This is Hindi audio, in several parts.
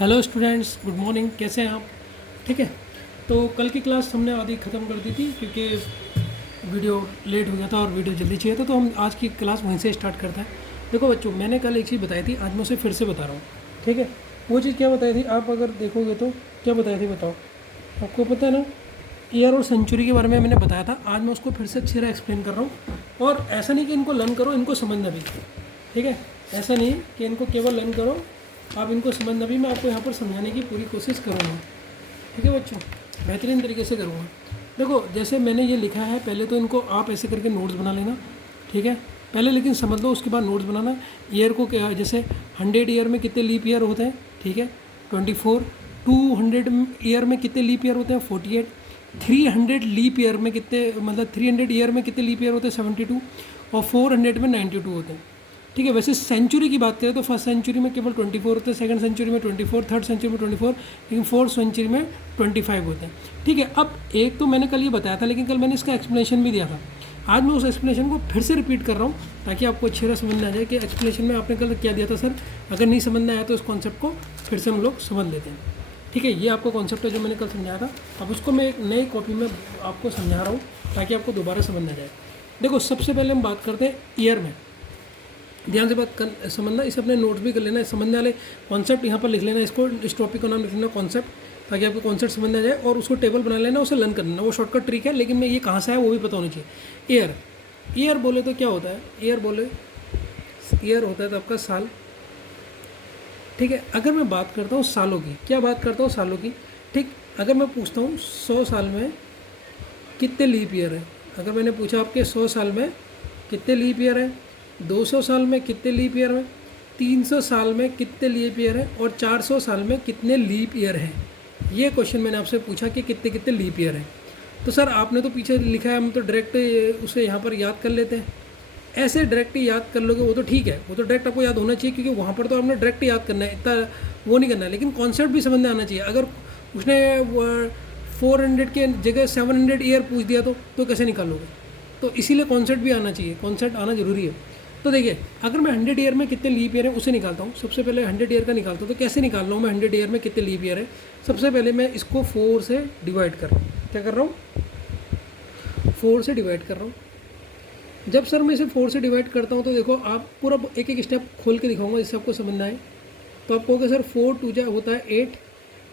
Hello students, good morning. कैसे हैं आप? ठीक है। तो कल की क्लास हमने आधी ख़त्म कर दी थी क्योंकि वीडियो लेट हो गया था और वीडियो जल्दी चाहिए था, तो हम आज की क्लास वहीं से स्टार्ट करते हैं। देखो बच्चों, मैंने कल एक चीज़ बताई थी, आज मैं उसे फिर से बता रहा हूँ। ठीक है। वो चीज़ क्या बताई थी, आप अगर देखोगे तो क्या बताई थी बताओ। आपको पता है ना, ईयर और सेंचुरी के बारे में मैंने बताया था। आज मैं उसको फिर से अच्छी तरह एक्सप्लेन कर रहा हूँ। और ऐसा नहीं कि इनको लर्न करो, इनको समझना भी। ठीक है। ऐसा नहीं कि इनको केवल लर्न करो, आप इनको समझना भी। मैं आपको यहाँ पर समझाने की पूरी कोशिश करूँगा। ठीक है बच्चों, बेहतरीन तरीके से करूँगा। देखो, जैसे मैंने ये लिखा है, पहले तो इनको आप ऐसे करके नोट्स बना लेना। ठीक है। पहले लेकिन समझ लो, उसके बाद नोट्स बनाना। ईयर को क्या, जैसे 100 ईयर में कितने लीप ईयर होते हैं? ठीक है, 24। 200 ईयर में कितने लीप ईयर होते हैं? 48। 300 लीप ईयर में कितने, मतलब 300 ईयर में कितने लीप ईयर होते हैं? 72। और 400 में 92 होते हैं। ठीक है। वैसे सेंचुरी की बात करें तो फर्स्ट सेंचुरी में केवल 24 होते हैं, सेकंड सेंचुरी में 24, थर्ड सेंचुरी में 24, लेकिन फोर्थ सेंचुरी में 25 होते हैं। ठीक है। अब एक तो मैंने कल ये बताया था, लेकिन कल मैंने इसका एक्सप्लेनेशन भी दिया था। आज मैं उस एक्सप्लेनेशन को फिर से रिपीट कर रहा हूँ ताकि आपको अच्छी तरह समझ में आ जाए कि एक्सप्लेनेशन में आपने कल क्या दिया था सर। अगर नहीं समझ में आया तो इस कॉन्सेप्ट को फिर से हम लोग समझ लेते हैं। ठीक है। ये आपको कॉन्सेप्ट है जो मैंने कल समझाया था। अब उसको मैं एक नई कॉपी में आपको समझा रहा हूँ ताकि आपको दोबारा समझ में आ जाए। देखो, सबसे पहले हम बात करते हैं ईयर में। ध्यान से बात कर समझना, इसे अपने नोट्स भी कर लेना, समझने वाले कॉन्सेप्ट यहाँ पर लिख लेना। इसको, इस टॉपिक का नाम लिख लेना कॉन्सेप्ट, ताकि आपको कॉन्सेप्ट समझ में आ जाए। और उसको टेबल बना लेना, उसे लर्न कर लेना। वो शॉर्टकट ट्रिक है, लेकिन मैं ये कहाँ से है वो भी पता होनी चाहिए। ईयर, ईयर बोले तो क्या होता है? ईयर बोले, ईयर होता है तो आपका साल। ठीक है। अगर मैं बात करता हूँ सालों की, क्या बात करता हूँ? सालों की। ठीक। अगर मैं पूछता हूँ 100 साल में कितने लीप ईयर है? अगर मैंने पूछा आपके 100 साल में कितने लीप ईयर है, 200 साल में कितने लीप ईयर है, 300 साल में कितने लीप ईयर है, और 400 साल में कितने लीप ईयर हैं? ये क्वेश्चन मैंने आपसे पूछा कि कितने कितने लीप ईयर हैं। तो सर आपने तो पीछे लिखा है, हम तो डायरेक्ट उसे यहाँ पर याद कर लेते हैं। ऐसे डायरेक्ट याद कर लोगे वो तो ठीक है, वो तो डायरेक्ट आपको याद होना चाहिए, क्योंकि वहाँ पर तो आपने डायरेक्ट याद करना है, इतना वो नहीं करना है। लेकिन कॉन्सेप्ट भी समझ में आना चाहिए। अगर उसने 400 के जगह 700 ईयर पूछ दिया तो कैसे निकालोगे? तो इसीलिए कॉन्सेप्ट भी आना चाहिए, कॉन्सेप्ट आना जरूरी है। तो देखिए, अगर मैं 100 ईयर में कितने लीप ईयर है उसे निकालता हूँ। सबसे पहले 100 ईयर का निकालता हूँ। तो कैसे निकाल रहा हूँ मैं 100 ईयर में कितने लीप ईयर है? सबसे पहले मैं इसको 4 से डिवाइड कर रहा हूँ। क्या कर रहा हूँ? 4 से डिवाइड कर रहा हूँ। जब सर मैं इसे 4 से डिवाइड करता हूँ तो देखो, आप पूरा एक एक स्टेप खोल के दिखाऊंगा जिससे आपको समझना है। तो आप कहोगे सर 4 2 जा होता है 8,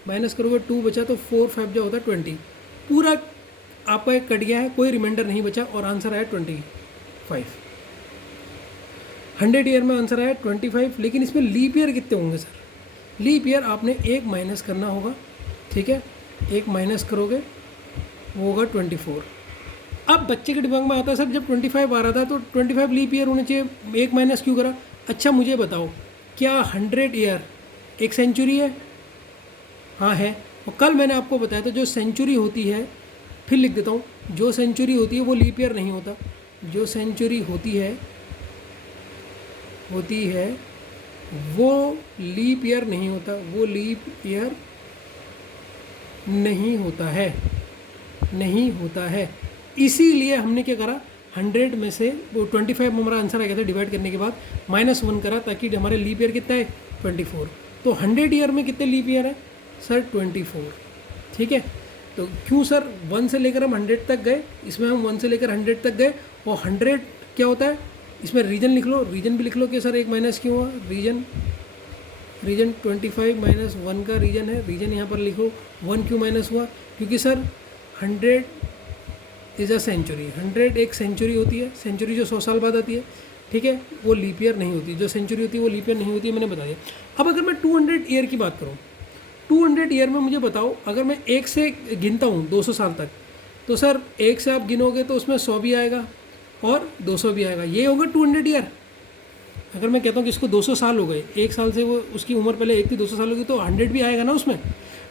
माइनस करोगे 2 बचा, तो 4 5 जा होता है 20। पूरा आपका एक कट गया है, कोई रिमाइंडर नहीं बचा, और आंसर आया 25। 100 ईयर में आंसर आया 25। लेकिन इसमें लीप ईयर कितने होंगे सर? लीप ईयर आपने एक माइनस करना होगा। ठीक है। एक माइनस करोगे वो होगा 24। अब बच्चे के दिमाग में आता है सर, जब 25 आ रहा था तो 25 लीप ईयर होने चाहिए, एक माइनस क्यों करा? अच्छा मुझे बताओ, क्या 100 ईयर एक सेंचुरी है? हाँ है। और कल मैंने आपको बताया था, जो सेंचुरी होती है, फिर लिख देता हूँ, जो सेंचुरी होती है वो लीप ईयर नहीं होता। जो सेंचुरी होती है वो लीप ईयर नहीं होता, वो लीप ईयर नहीं होता है, नहीं होता है। इसीलिए हमने क्या करा, 100 में से वो 25 हमारा आंसर आ गया था, डिवाइड करने के बाद -1 करा, ताकि हमारे लीप ईयर कितना है? 24। तो 100 ईयर में कितने लीप ईयर है सर? 24। ठीक है। तो क्यों सर 1 से लेकर हम 100 तक गए, इसमें हम 1 से लेकर 100 तक गए। और 100 क्या होता है, इसमें रीजन लिख लो, रीजन भी लिख लो कि सर एक माइनस क्यों हुआ। रीजन 25 -1 का रीजन है, रीजन यहाँ पर लिखो। 1 क्यों माइनस हुआ? क्योंकि सर 100 इज़ अ सेंचुरी। 100 एक सेंचुरी होती है, सेंचुरी जो 100 साल बाद आती है। ठीक है। वो लीप ईयर नहीं होती, जो सेंचुरी होती है वो लीप ईयर नहीं होती है, मैंने बता दिया। अब अगर मैं 200 ईयर की बात करूँ, 200 ईयर में मुझे बताओ, अगर मैं एक से गिनता हूँ 200 साल तक, तो सर एक से आप गिनोगे तो उसमें 100 भी आएगा और 200 भी आएगा, ये होगा 200 ईयर। अगर मैं कहता हूँ कि इसको 200 साल हो गए, एक साल से वो उसकी उम्र पहले एक थी, 200 साल होगी, तो 100 भी आएगा ना उसमें।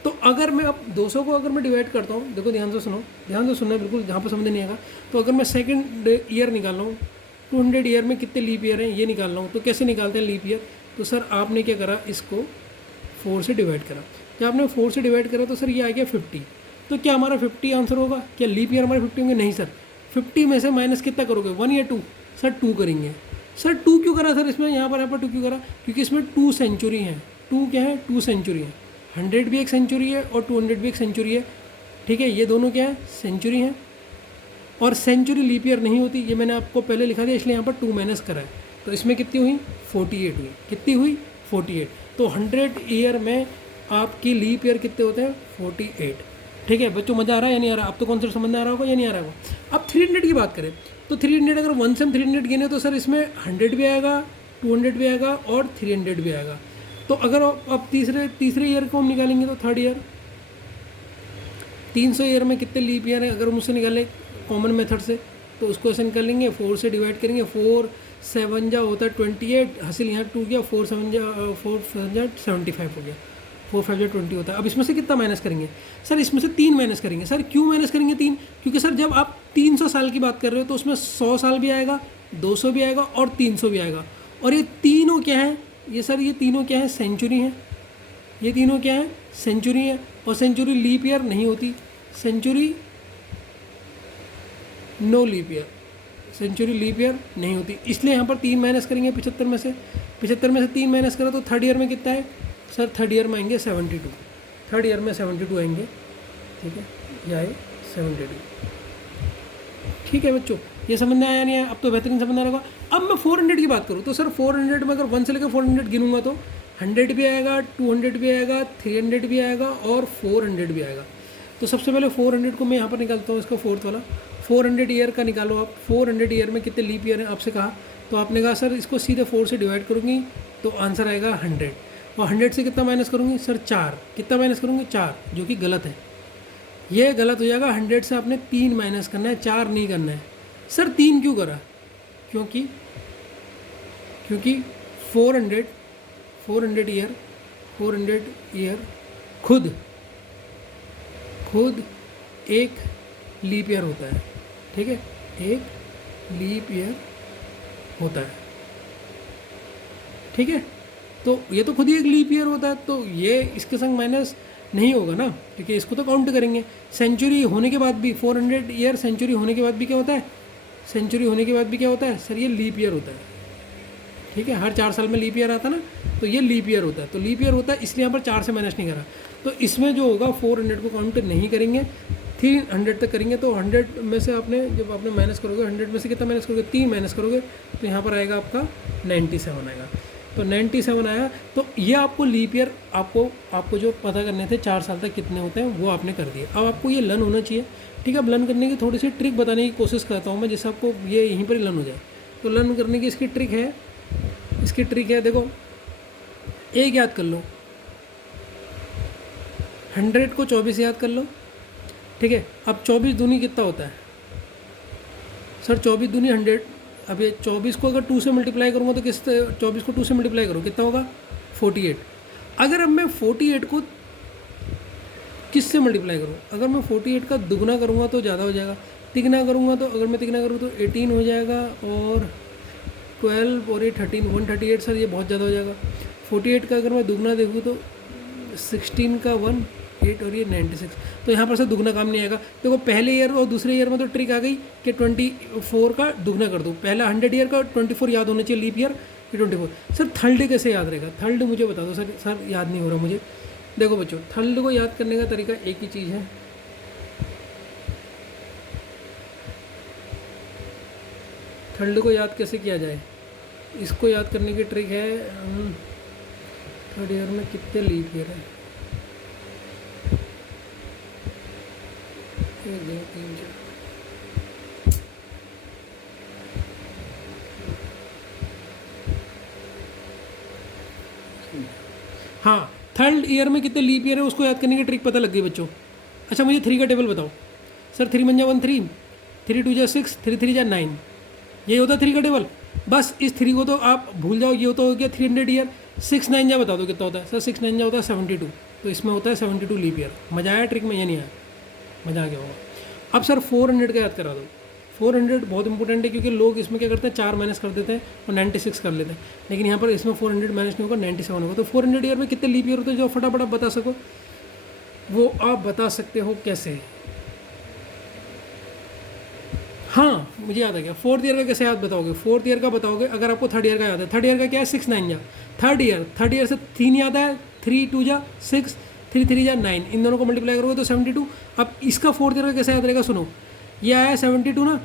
तो अगर मैं अब 200 को अगर मैं डिवाइड करता हूँ, देखो ध्यान से सुनो, ध्यान से सुनना बिल्कुल, जहाँ पर समझ नहीं आएगा। तो अगर मैं सेकंड ईयर निकाल रहा हूँ, 200 ईयर में कितने लीप ईयर हैं ये निकाल रहा हूँ, तो कैसे निकालते हैं लीप ईयर? तो सर आपने क्या करा, इसको 4 से डिवाइड करा। जब आपने 4 से डिवाइड करा तो सर ये आ गया 50। तो क्या हमारा 50 आंसर होगा? क्या लीप ईयर हमारे 50 होंगे? नहीं सर। 50 में से माइनस कितना करोगे, 1 या 2? सर 2 करेंगे। सर 2 क्यों करा सर इसमें, यहाँ पर 2 क्यों करा? क्योंकि इसमें 2 सेंचुरी हैं। 2 क्या है? 2 सेंचुरी है। 100 भी एक सेंचुरी है और 200 भी एक सेंचुरी है, ठीक है। ये दोनों क्या है, सेंचुरी हैं। और सेंचुरी लीप ईयर नहीं होती, ये मैंने आपको पहले लिखा दिया, इसलिए यहाँ पर 2 माइनस करा है। तो इसमें कितनी हुई, 48 हुई। कितनी हुई, 48। तो 100 ईयर में आपकी लीप ईयर कितने होते हैं, 48। ठीक है बच्चों, मज़ा आ रहा है या नहीं आ रहा, अब तो कॉन्सेप्ट समझ में आ रहा होगा या नहीं आ रहा होगा। अब 300 की बात करें तो 300 अगर 1 से हम 300 गिने तो सर इसमें 100 भी आएगा, 200 भी आएगा और 300 भी आएगा। तो अगर अब तीसरे ईयर को हम निकालेंगे तो थर्ड ईयर, 300 ईयर में कितने लीप ईयर है अगर हम उससे निकालें कॉमन मेथड से, तो उसको ऐसे निकालेंगे, 4 से डिवाइड करेंगे, 4 7 जा होता है 28, हासिल यहाँ 2 गया, 4 7 जा 75 हो गया, 4 5 जा 20 होता है। अब इसमें से कितना माइनस करेंगे, सर इसमें से 3 माइनस करेंगे। सर क्यों माइनस करेंगे 3, क्योंकि सर जब आप 300 साल की बात कर रहे हो तो उसमें 100 साल भी आएगा, 200 भी आएगा और 300 भी आएगा। और ये तीनों क्या है, ये सर ये तीनों क्या है, सेंचुरी हैं। ये तीनों क्या है, सेंचुरी है। और सेंचुरी लीप ईयर नहीं होती, century no leap year, century leap year नहीं होती, इसलिए यहाँ पर 3 माइनस करेंगे 75 में से। 75 में से 3 माइनस करो तो थर्ड ईयर में कितना है, सर थर्ड ईयर में आएंगे 72, थर्ड ईयर में 72 आएंगे, ठीक है, ये आए 72। ठीक है बच्चों, ये समझ में आया नहीं आया, अब तो बेहतरीन समझ में आ रहा होगा। अब मैं 400 की बात करूँ तो सर 400 में अगर 1 से लेकर 400 गिनूंगा तो 100 भी आएगा, 200 भी आएगा, 300 भी आएगा और 400 भी आएगा। तो सबसे पहले 400 को मैं यहाँ पर निकालता हूँ, इसका फोर्थ वाला 400 ईयर का निकालो आप। 400 ईयर में कितने लीप ईयर हैं आपसे कहा, तो आपने कहा सर इसको सीधे 4 से डिवाइड करूँगी तो आंसर आएगा 100। और 100 से कितना माइनस करूँगी सर 4, कितना माइनस करूँगी 4, जो कि गलत है, ये गलत हो जाएगा। 100 से आपने 3 माइनस करना है, 4 नहीं करना है। सर 3 क्यों करा, क्योंकि 400 ईयर खुद एक लीप ईयर होता है, ठीक है, एक लीप ईयर होता है, ठीक है। तो ये तो खुद ही एक लीप ईयर होता है, तो ये इसके संग माइनस नहीं होगा ना, क्योंकि इसको तो काउंट करेंगे। सेंचुरी होने के बाद भी 400 ईयर सेंचुरी होने के बाद भी क्या होता है, सेंचुरी होने के बाद भी क्या होता है सर, ये लीप ईयर होता है, ठीक है। हर 4 साल में लीप ईयर आता है ना, तो ये लीप ईयर होता है। तो लीप ईयर होता है इसलिए यहाँ पर 4 से माइनस नहीं करा। तो इसमें जो होगा 400 को काउंट नहीं करेंगे, 300 तक करेंगे। तो 100 में से आपने जब आपने माइनस करोगे, 100 में से कितना माइनस करोगे, 3 माइनस करोगे, तो यहाँ पर आएगा आपका 97 आएगा। तो 97 आया। तो ये आपको लीप ईयर आपको जो पता करने थे 4 साल तक कितने होते हैं वो आपने कर दिए। अब आपको ये लर्न होना चाहिए, ठीक है। अब लर्न करने की थोड़ी सी ट्रिक बताने की कोशिश करता हूँ मैं, जिससे आपको ये यहीं पर ही लर्न हो जाए। तो लर्न करने की इसकी ट्रिक है, देखो एक याद कर लो, 100 को 24 याद कर लो, ठीक है। अब 24 दूनी कितना होता है सर, 24 दूनी 100। अब ये 24 को अगर 2 से मल्टीप्लाई करूँगा तो 24 को 2 से मल्टीप्लाई करूँ कितना होगा, 48। अगर अब मैं 48 को किस से मल्टीप्लाई करूँ, अगर मैं 48 का दुगना करूँगा तो ज़्यादा हो जाएगा, तिगना करूँगा तो अगर मैं तिगना करूँ तो 18 हो जाएगा, और 12 और ये 13 138 सर ये बहुत ज़्यादा हो जाएगा। 48 का अगर मैं दुगना देखूँ तो 16 का 1 8 और ये 96। तो यहाँ पर सर दुगना काम नहीं आएगा। देखो पहले ईयर और दूसरे ईयर में तो ट्रिक आ गई कि 24 का दुगना कर दो। पहला 100 ईयर का 24 याद होना चाहिए, लीप ईयर ये 24। सर थर्ड कैसे याद रहेगा, थर्ड मुझे बता दो सर याद नहीं हो रहा मुझे। देखो बच्चों, थर्ड को याद करने का तरीका एक ही चीज़ है, थर्ड को याद कैसे किया जाए, इसको याद करने की ट्रिक है, थर्ड ईयर में कितने लीप ईयर है, 1 2 3 4। हाँ, थर्ड ईयर में कितने लीप ईयर है उसको याद करने की ट्रिक पता लग गई बच्चों। अच्छा मुझे 3 का टेबल बताओ सर। 3 1 जा 1 3, 3 2 जा 6, 3 3 जा 9, यही होता है 3 का टेबल। बस इस 3 को तो आप भूल जाओ, ये तो हो गया 300 ईयर। 6 9 जा बता दो कितना होता है सर, 6 9 जा होता है 72। तो इसमें होता है 72 लीप ईयर। मज़ा आया ट्रिक में या नहीं आया, मज़ा आ गया होगा। अब सर 400 का याद करा दो। 400 बहुत इंपॉर्टेंट है, क्योंकि लोग इसमें क्या करते हैं 4 माइनस कर देते हैं और 96 कर लेते हैं, लेकिन यहाँ पर इसमें 400 माइनस नहीं होगा, 97 होगा। तो 400 ईयर में कितने लीप ईयर होते हैं जो फटाफट आप बता सको, वो आप बता सकते हो कैसे। हाँ मुझे याद आ गया, 4th ईयर का कैसे याद बताओगे। 4th ईयर का बताओगे अगर आपको 3rd ईयर का याद है। 3rd ईयर का क्या है, 6 9 जा, थर्ड ईयर से 3 याद है, 3 2 जा 6, 3 3 जा 9, इन दोनों को मल्टीप्लाई करोगे तो 72। अब इसका फोर्थ ईयर का कैसे याद रहेगा, सुनो, ये आया 72 ना,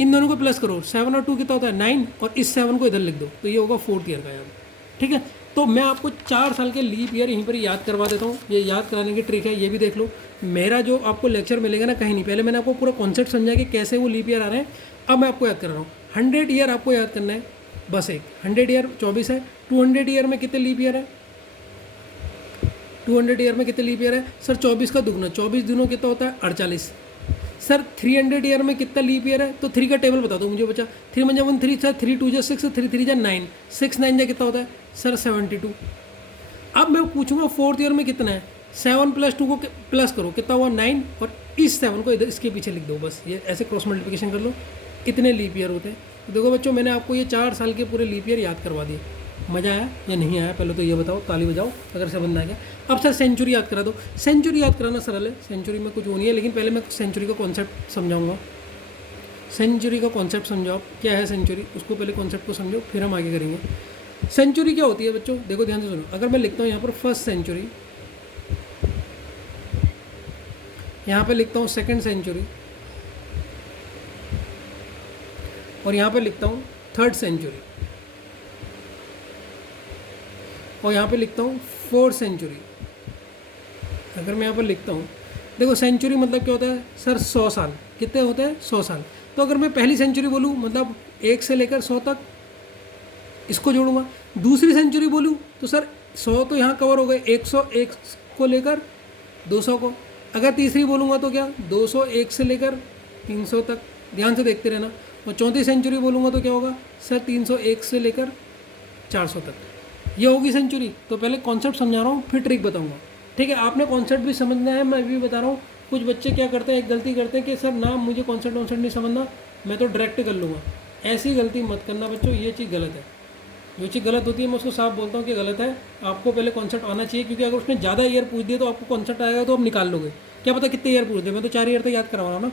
इन दोनों को प्लस करो, 7 और 2 कितना होता है 9, और इस 7 को इधर लिख दो, तो ये होगा फोर्थ ईयर का याद। ठीक है, तो मैं आपको 4 साल के लीप ईयर यहीं पर याद करवा देता हूँ। ये याद कराने की ट्रिक है, ये भी देख लो। मेरा जो आपको लेक्चर मिलेगा ना, कहीं नहीं, पहले मैंने आपको पूरा कॉन्सेप्ट समझा कि कैसे वो लीप ईयर आ रहे हैं, अब मैं आपको याद कर रहा हूँ। 100 ईयर आपको याद करना है, बस एक 100 ईयर 24 है। 200 ईयर में कितने लीप ईयर है, 200 ईयर में कितने लीप ईयर है सर, 24 का दुगना, 24 दिनों कितना होता है 48। सर 300 ईयर में कितना लीप ईयर है, तो 3 का टेबल बता दो मुझे बच्चा। 3 1 1 3 सर, 3 2 6, 3 3 9, 6 9 जा कितना होता है सर 72। अब मैं पूछूंगा फोर्थ ईयर में कितना है, 7 + 2 को प्लस करो, कितना हुआ 9, और इस 7 को इधर इसके पीछे लिख दो, बस ये ऐसे क्रॉस मल्टीप्लिकेशन कर लो, इतने लीप ईयर होते हैं। तो देखो बच्चों, मैंने आपको ये 4 साल के पूरे लीप ईयर याद करवा दिए। मज़ा आया या नहीं आया, पहले तो ये बताओ, ताली बजाओ अगर समझ आ गया। अब सर सेंचुरी याद करा दो। सेंचुरी याद कराना सरल है, सेंचुरी में कुछ वो नहीं है, लेकिन पहले मैं सेंचुरी का कॉन्सेप्ट समझाऊंगा। सेंचुरी का कॉन्सेप्ट समझाओ, क्या है सेंचुरी, उसको पहले कॉन्सेप्ट को समझो, फिर हम आगे करेंगे। सेंचुरी क्या होती है बच्चों, देखो ध्यान से सुनो। अगर मैं लिखता हूँ यहाँ पर फर्स्ट सेंचुरी, यहाँ पे लिखता हूँ सेकंड सेंचुरी, और यहाँ पे लिखता हूँ थर्ड सेंचुरी, और यहाँ पे लिखता हूँ फोर्थ सेंचुरी। अगर मैं यहाँ पर लिखता हूँ, देखो सेंचुरी मतलब क्या होता है सर 100 साल, कितने होते हैं 100 साल। तो अगर मैं पहली सेंचुरी बोलूँ मतलब 1 से लेकर 100 तक, इसको जोड़ूंगा। दूसरी सेंचुरी बोलूँ तो सर 100 तो यहाँ कवर हो गए, 101 को लेकर 200 को। अगर तीसरी बोलूँगा तो क्या 201 से लेकर 300 तक, ध्यान से देखते रहना। और चौथी सेंचुरी बोलूँगा तो क्या होगा सर 301 से लेकर 400 तक, ये होगी सेंचुरी। तो पहले कॉन्सेप्ट समझा रहा हूँ, फिर ट्रिक बताऊँगा। ठीक है, आपने कॉन्सेप्ट भी समझना है, मैं भी बता रहा हूँ। कुछ बच्चे क्या करते हैं, एक गलती करते हैं कि सर ना मुझे कॉन्सेप्ट नहीं समझना, मैं तो डायरेक्ट कर लूँगा। ऐसी गलती मत करना बच्चों, ये चीज़ गलत है। जो चीज़ गलत होती है मैं उसको साफ बोलता हूँ कि गलत है। आपको पहले कॉन्सेप्ट आना चाहिए, क्योंकि अगर उसने ज़्यादा ईयर पूछ दिया तो आपको कॉन्सेप्ट आएगा तो आप निकाल लोगे। क्या पता कितने ईयर पूछ दे, मैं तो 4 ईयर तक याद करवा रहा हूँ ना,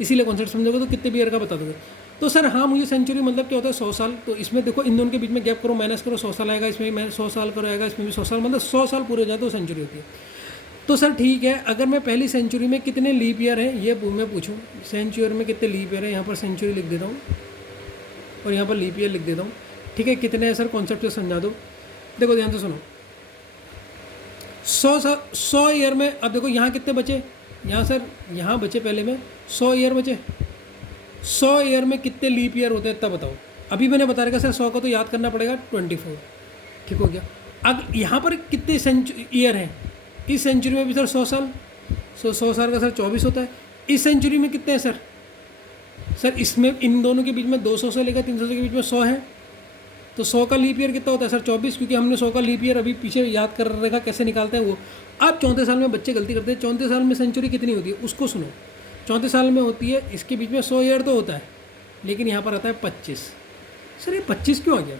इसीलिए कॉन्सेप्ट समझोगे तो कितने भी ईयर का बता दोगे। तो सर हाँ, मुझे सेंचुरी मतलब क्या होता है 100 साल। तो इसमें देखो इन दोनों के बीच में गैप करो, माइनस करो, 100 साल आएगा, इसमें भी 100 साल करो आएगा, इसमें भी 100 साल, मतलब 100 साल पूरे हो जाए तो सेंचुरी होती है। तो सर ठीक है, अगर मैं पहली सेंचुरी में कितने लीप ईयर हैं ये मैं पूछूं, सेंचुरी में कितने लीप ईयर है, यहाँ पर सेंचुरी लिख देता हूँ और यहाँ पर लीप ईयर लिख देता हूँ। ठीक है, कितने हैं सर कॉन्सेप्ट से समझा दो। देखो ध्यान से सुनो, 100 ईयर में, अब देखो यहाँ कितने बचे, यहाँ सर यहाँ बचे पहले में 100 ईयर बचे। 100 ईयर में कितने लीप ईयर होते हैं तब बताओ। अभी मैंने बता रखा सर 100 का तो याद करना पड़ेगा 24, ठीक हो गया। अब यहाँ पर कितने ईयर हैं, इस सेंचुरी में भी सर 100 साल, 100 साल का सर 24 होता है। इस सेंचुरी में कितने हैं सर इसमें इन दोनों के बीच में 200 से लेकर 300 के बीच में 100 है, तो 100 का लीप ईयर कितना होता है सर 24, क्योंकि हमने 100 का लीप ईयर अभी पीछे याद कर रखा कैसे निकालते हैं वो। अब 34 साल में बच्चे गलती करते हैं, 34 साल में सेंचुरी कितनी होती है उसको सुनो। 34 साल में होती है, इसके बीच में 100 ईयर तो होता है, लेकिन यहाँ पर आता है 25। सर ये 25 क्यों आ गया,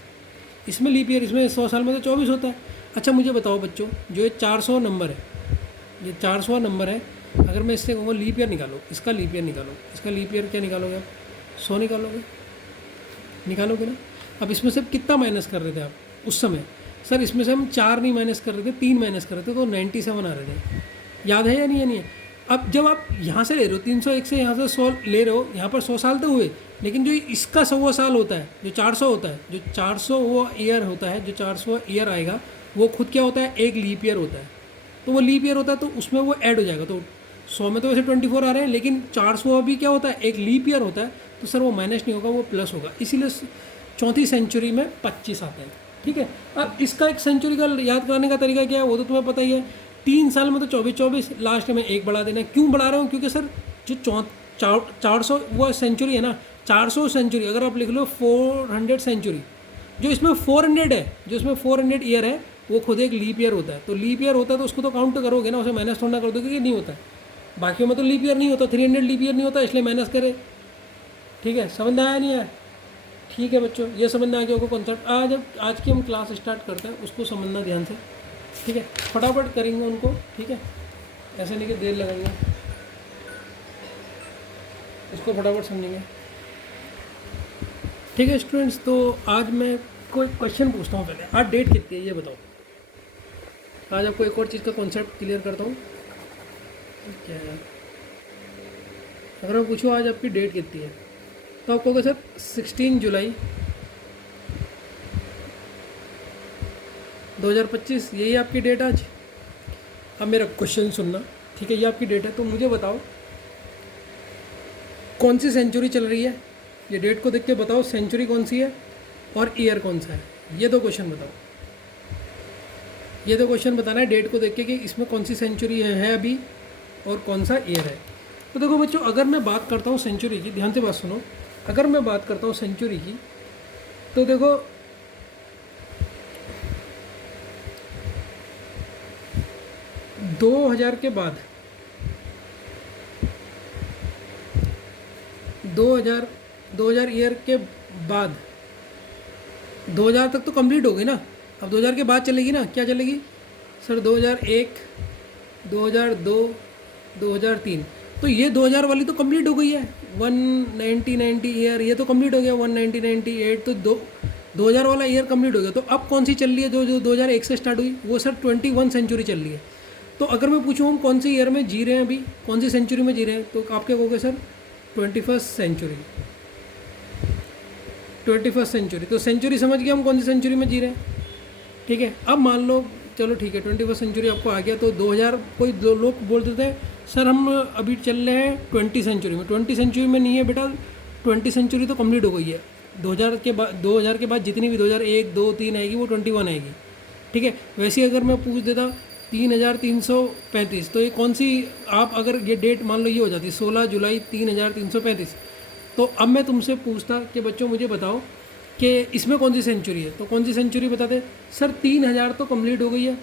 इसमें लीप ईयर, इसमें 100 साल में तो 24 होता है। अच्छा मुझे बताओ बच्चों, जो ये 400 नंबर है, ये 400 नंबर है, अगर मैं इससे कहूँगा लीप ईयर निकालो, इसका लीप ईयर निकालो, इसका लीप ईयर क्या निकालोगे आप, 100 निकालोगे ना। अब इसमें से कितना माइनस कर रहे थे आप उस समय, सर इसमें से हम 4 नहीं माइनस कर रहे थे, 3 माइनस कर रहे थे, तो 97 आ रहे थे। याद है या नहीं है। अब जब आप यहाँ से ले रहे हो 301 से यहाँ से 100 ले रहे हो, यहाँ पर 100 साल तो हुए, लेकिन जो इसका 100 साल होता है, जो 400 होता है, जो 400 वो ईयर होता है, जो 400 ईयर आएगा वो खुद क्या होता है, एक लीप ईयर होता है। तो वो लीप ईयर होता है तो उसमें वो ऐड हो जाएगा। तो 100 में तो वैसे 24 आ रहे हैं, लेकिन 400 अभी क्या होता है, एक लीप ईयर होता है, तो सर वो माइनस नहीं होगा, वो प्लस होगा। इसीलिए चौथी सेंचुरी में 25 आते हैं। ठीक है, अब इसका एक सेंचुरी का याद कराने का तरीका क्या है वो तो तुम्हें पता ही है। 3 साल में तो 24, लास्ट में 1 बढ़ा देना है। क्यों बढ़ा रहा हूँ, क्योंकि सर जो 400 वो सेंचुरी है ना, 400 सेंचुरी, अगर आप लिख लो 400 सेंचुरी, जो इसमें 400 है, जो इसमें 400 ईयर है, वो खुद एक लीप ईयर होता है। तो लीप ईयर होता है तो उसको तो काउंट करोगे ना, उसे माइनस थोड़ा कर दोगे कि नहीं होता है। बाकी में तो लीप ईयर नहीं होता, 300 लीप ईयर नहीं होता, इसलिए माइनस करे। ठीक है, समझ में आया नहीं आया। ठीक है बच्चों, ये समझना आ गया होगा कॉन्सेप्ट। आज की हम क्लास स्टार्ट करते हैं, उसको समझना ध्यान से। ठीक है, फटाफट करेंगे उनको, ठीक है, ऐसे नहीं कि देर लगाएंगे, इसको फटाफट समझेंगे। ठीक है स्टूडेंट्स, तो आज मैं कोई क्वेश्चन पूछता हूँ पहले। आज डेट कितनी है ये बताओ। आज आपको एक और चीज़ का कॉन्सेप्ट क्लियर करता हूँ। क्या है, अगर मैं पूछूँ आज आपकी डेट कितनी है, तो आप कहोगे सर 16 जुलाई 2025, यही आपकी डेट आज। अब मेरा क्वेश्चन सुनना, ठीक है, ये आपकी डेट है, तो मुझे बताओ कौन सी सेंचुरी चल रही है। ये डेट को देख के बताओ सेंचुरी कौन सी है और ईयर कौन सा है। ये दो क्वेश्चन बताओ, ये दो क्वेश्चन बताना है डेट को देख के कि इसमें कौन सी सेंचुरी है अभी और कौन सा ईयर है। तो देखो बच्चों, अगर मैं बात करता हूँ सेंचुरी की, ध्यान से बात सुनो, अगर मैं बात करता हूँ सेंचुरी की, तो देखो 2000 के बाद 2000 ईयर के बाद 2000 तक तो कंप्लीट हो गई ना। अब 2000 के बाद चलेगी ना, क्या चलेगी सर, 2001, 2002, 2003, तो ये 2000 वाली तो कंप्लीट हो गई है। 190 ईयर ये तो कंप्लीट हो गया, 190 तो 2000 वाला ईयर कंप्लीट हो गया। तो अब कौन सी चल रही है जो 2001 से स्टार्ट हुई, वो सर 21 सेंचुरी चल रही है। तो अगर मैं पूछूँ हम कौन सी ईयर में जी रहे हैं अभी, कौन सी सेंचुरी में जी रहे हैं, तो आप क्या कहोगे sir 21st century. 21st century, तो सेंचुरी समझ गए हम कौन सी सेंचुरी में जी रहे हैं, ठीक है। अब मान लो चलो ठीक है 21st सेंचुरी आपको आ गया, तो 2000 कोई दो लोग बोल देते हैं सर हम अभी चल रहे हैं 20 सेंचुरी में। 20 सेंचुरी में नहीं है बेटा, 20 सेंचुरी तो कंप्लीट हो गई है। 2000 के बाद जितनी भी 2001, 2, 3 आएगी वो 21 आएगी, ठीक है। वैसे अगर मैं पूछ देता 3335, तो ये कौन सी, आप अगर ये डेट मान लो ये हो जाती 16 जुलाई 3335, तो अब मैं तुमसे पूछता कि बच्चों मुझे बताओ कि इसमें कौन सी सेंचुरी है, तो कौन सी सेंचुरी बताते सर 3000 तो कंप्लीट हो गई है,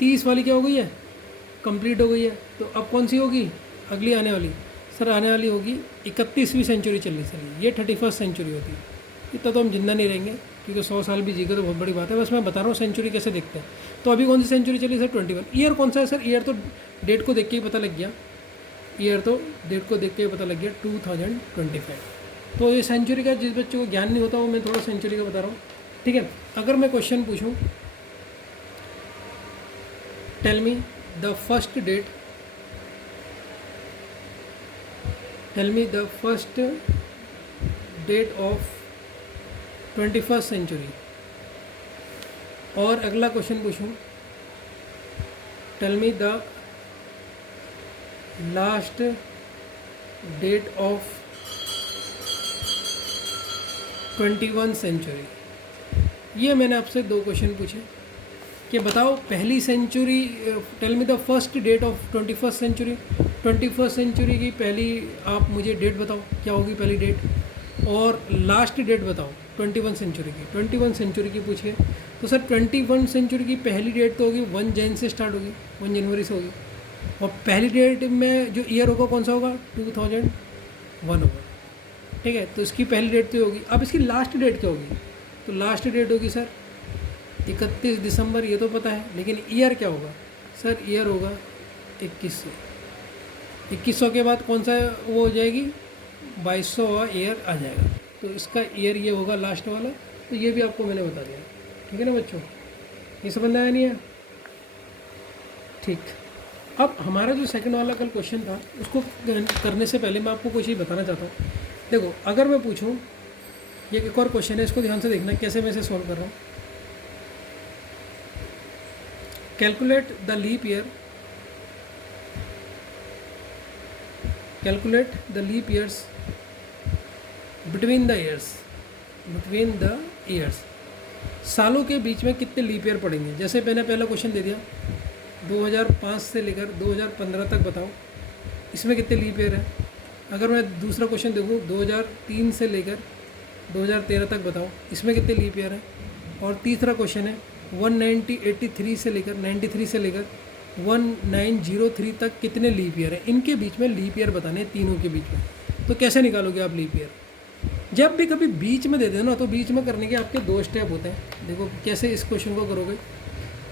30 वाली क्या हो गई है, कंप्लीट हो गई है। तो अब कौन सी होगी अगली आने वाली, सर आने वाली होगी 31वीं सेंचुरी चल रही सर, ये 31st सेंचुरी होती है। इतना तो हम जिंदा नहीं रहेंगे क्योंकि 100 साल भी जीगे तो बहुत बड़ी बात है, बस मैं बता रहा हूँ सेंचुरी कैसे देखते हैं। तो अभी कौन सी सेंचुरी चली सर 21। ईयर कौन सा है सर, ईयर तो डेट को देख के ही पता लग गया, ईयर तो डेट को देख के ही पता लग गया 2025। तो ये सेंचुरी का जिस बच्चे को ज्ञान नहीं होता वो मैं थोड़ा सेंचुरी का बता रहा हूँ, ठीक है। अगर मैं क्वेश्चन पूछूँ, tell me the first date, tell me the first date of 21st century. और अगला क्वेश्चन पूछूं, tell me the last date of 21 century. ये मैंने आपसे दो क्वेश्चन पूछे कि बताओ पहली century, tell me the first date of 21st century. 21st century की पहली आप मुझे डेट बताओ, क्या होगी पहली डेट, और लास्ट डेट बताओ 21 सेंचुरी की। 21 सेंचुरी की पूछिए, तो सर 21 सेंचुरी की पहली डेट तो होगी 1 जैन से स्टार्ट होगी, 1 जनवरी से होगी, और पहली डेट में जो ईयर होगा कौन सा होगा 2001 होगा, ठीक है। तो इसकी पहली डेट तो होगी। अब इसकी लास्ट डेट क्या होगी, तो लास्ट डेट होगी सर 31 दिसंबर, ये तो पता है, लेकिन ईयर क्या होगा सर, ईयर होगा 2100। 2100 के बाद कौन सा वो हो जाएगी 2200 ईयर आ जाएगा, तो इसका ईयर ये होगा लास्ट वाला। तो ये भी आपको मैंने बता दिया, ठीक है ना बच्चों, ये समझ आया नहीं है, ठीक। अब हमारा जो सेकंड वाला कल क्वेश्चन था उसको करने से पहले मैं आपको कुछ चीज़ बताना चाहता हूँ। देखो अगर मैं पूछूँ, ये एक और क्वेश्चन है, इसको ध्यान से देखना कैसे मैं इसे सॉल्व कर रहा हूँ। Calculate the leap year, calculate the leap years between the years, सालों के बीच में कितने लीप ईयर पड़ेंगे। जैसे मैंने पहला क्वेश्चन दे दिया 2005 से लेकर 2015 तक बताओ इसमें कितने लीप ईयर है। अगर मैं दूसरा क्वेश्चन देखूँ 2003 से लेकर 2013 तक बताओ इसमें कितने लीप ईयर है। और तीसरा क्वेश्चन है 1983 से लेकर 93 से लेकर 1903 तक कितने लीप ईयर है। इनके बीच में लीप ईयर बताने तीनों के बीच में। तो कैसे निकालोगे आप लीप ईयर, जब भी कभी बीच में दे दो ना तो बीच में करने के आपके दो स्टेप होते हैं। देखो कैसे इस क्वेश्चन को करोगे,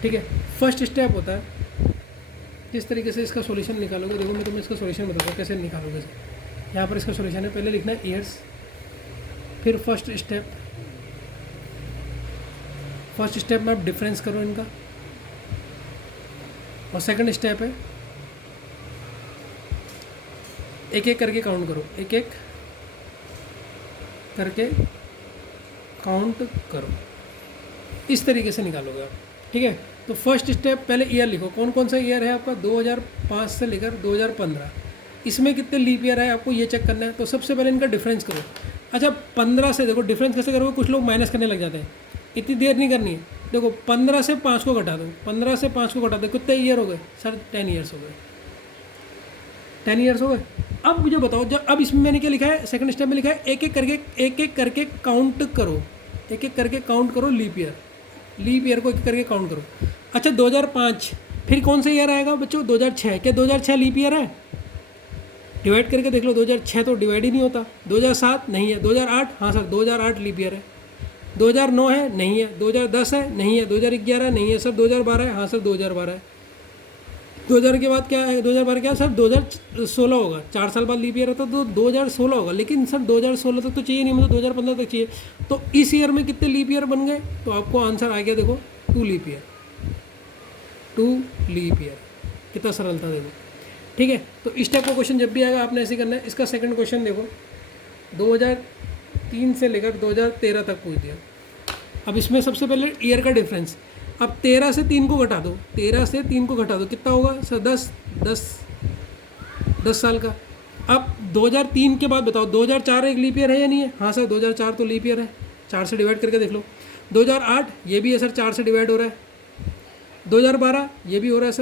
ठीक है। फर्स्ट स्टेप होता है किस तरीके से इसका सॉल्यूशन निकालोगे। देखो मैं तुम्हें इसका सॉल्यूशन बताऊँगा कैसे निकालोगे। यहाँ पर इसका सॉल्यूशन है, पहले लिखना है ईयर्स, फिर फर्स्ट स्टेप में आप डिफरेंस करो इनका, और सेकंड स्टेप है एक एक करके काउंट करो, एक एक करके काउंट करो, इस तरीके से निकालोगे आप। ठीक है, तो फर्स्ट स्टेप पहले ईयर लिखो, कौन कौन सा ईयर है आपका 2005 से लेकर 2015, इसमें कितने लीप ईयर है आपको ये चेक करना है। तो सबसे पहले इनका डिफरेंस करो। अच्छा 15 से देखो डिफरेंस कैसे करोगे, कुछ लोग माइनस करने लग जाते हैं, इतनी देर नहीं करनी है। देखो 15 से 5 को घटा दो, 15 से 5 को घटा दो, कितने ईयर हो गए सर 10 ईयर्स हो गए, 10 ईयर्स हो गए। अब मुझे बताओ, जब अब इसमें मैंने क्या लिखा है, सेकंड स्टेप में लिखा है एक एक करके काउंट करो, एक एक करके काउंट करो लीप ईयर, लीप ईयर को एक करके काउंट करो। अच्छा 2005 फिर कौन सा ईयर आएगा बच्चों, 2006, क्या 2006 लीप ईयर है? डिवाइड करके देख लो, 2006 तो डिवाइड ही नहीं होता। 2007 नहीं है, 2008 हाँ सर 2008 लीप ईयर है, 2009 है नहीं है, 2010 है नहीं है, 2011 नहीं है सर, 2012 है हाँ सर 2012 है, 2000 के बाद क्या है, 2012 क्या है सर 2016 होगा, 4 साल बाद लीप ईयर होता तो 2016 होगा, लेकिन सर 2016 तक तो चाहिए नहीं, मतलब 2015 तक चाहिए। तो इस ईयर में कितने लीप ईयर बन गए, तो आपको आंसर आ गया देखो 2 लीप ईयर, 2 लीप ईयर। कितना सरल था देखो। ठीक है, तो इस टाइप का क्वेश्चन जब भी आएगा आपने ऐसे करना है। इसका सेकंड क्वेश्चन देखो, 2003 से लेकर 2013 तक पूछ दिया। अब इसमें सबसे पहले ईयर का डिफरेंस, अब 13 से 3 को घटा दो, 13 से 3 को घटा दो, कितना होगा सर 10 साल का। अब 2003 के बाद बताओ 2004 एक लीप ईयर है या नहीं है, हाँ सर 2004 तो लीप ईयर है, 4 से डिवाइड करके देख लो। 2008 ये भी है सर, 4 से डिवाइड हो रहा है। 2012 ये भी हो रहा है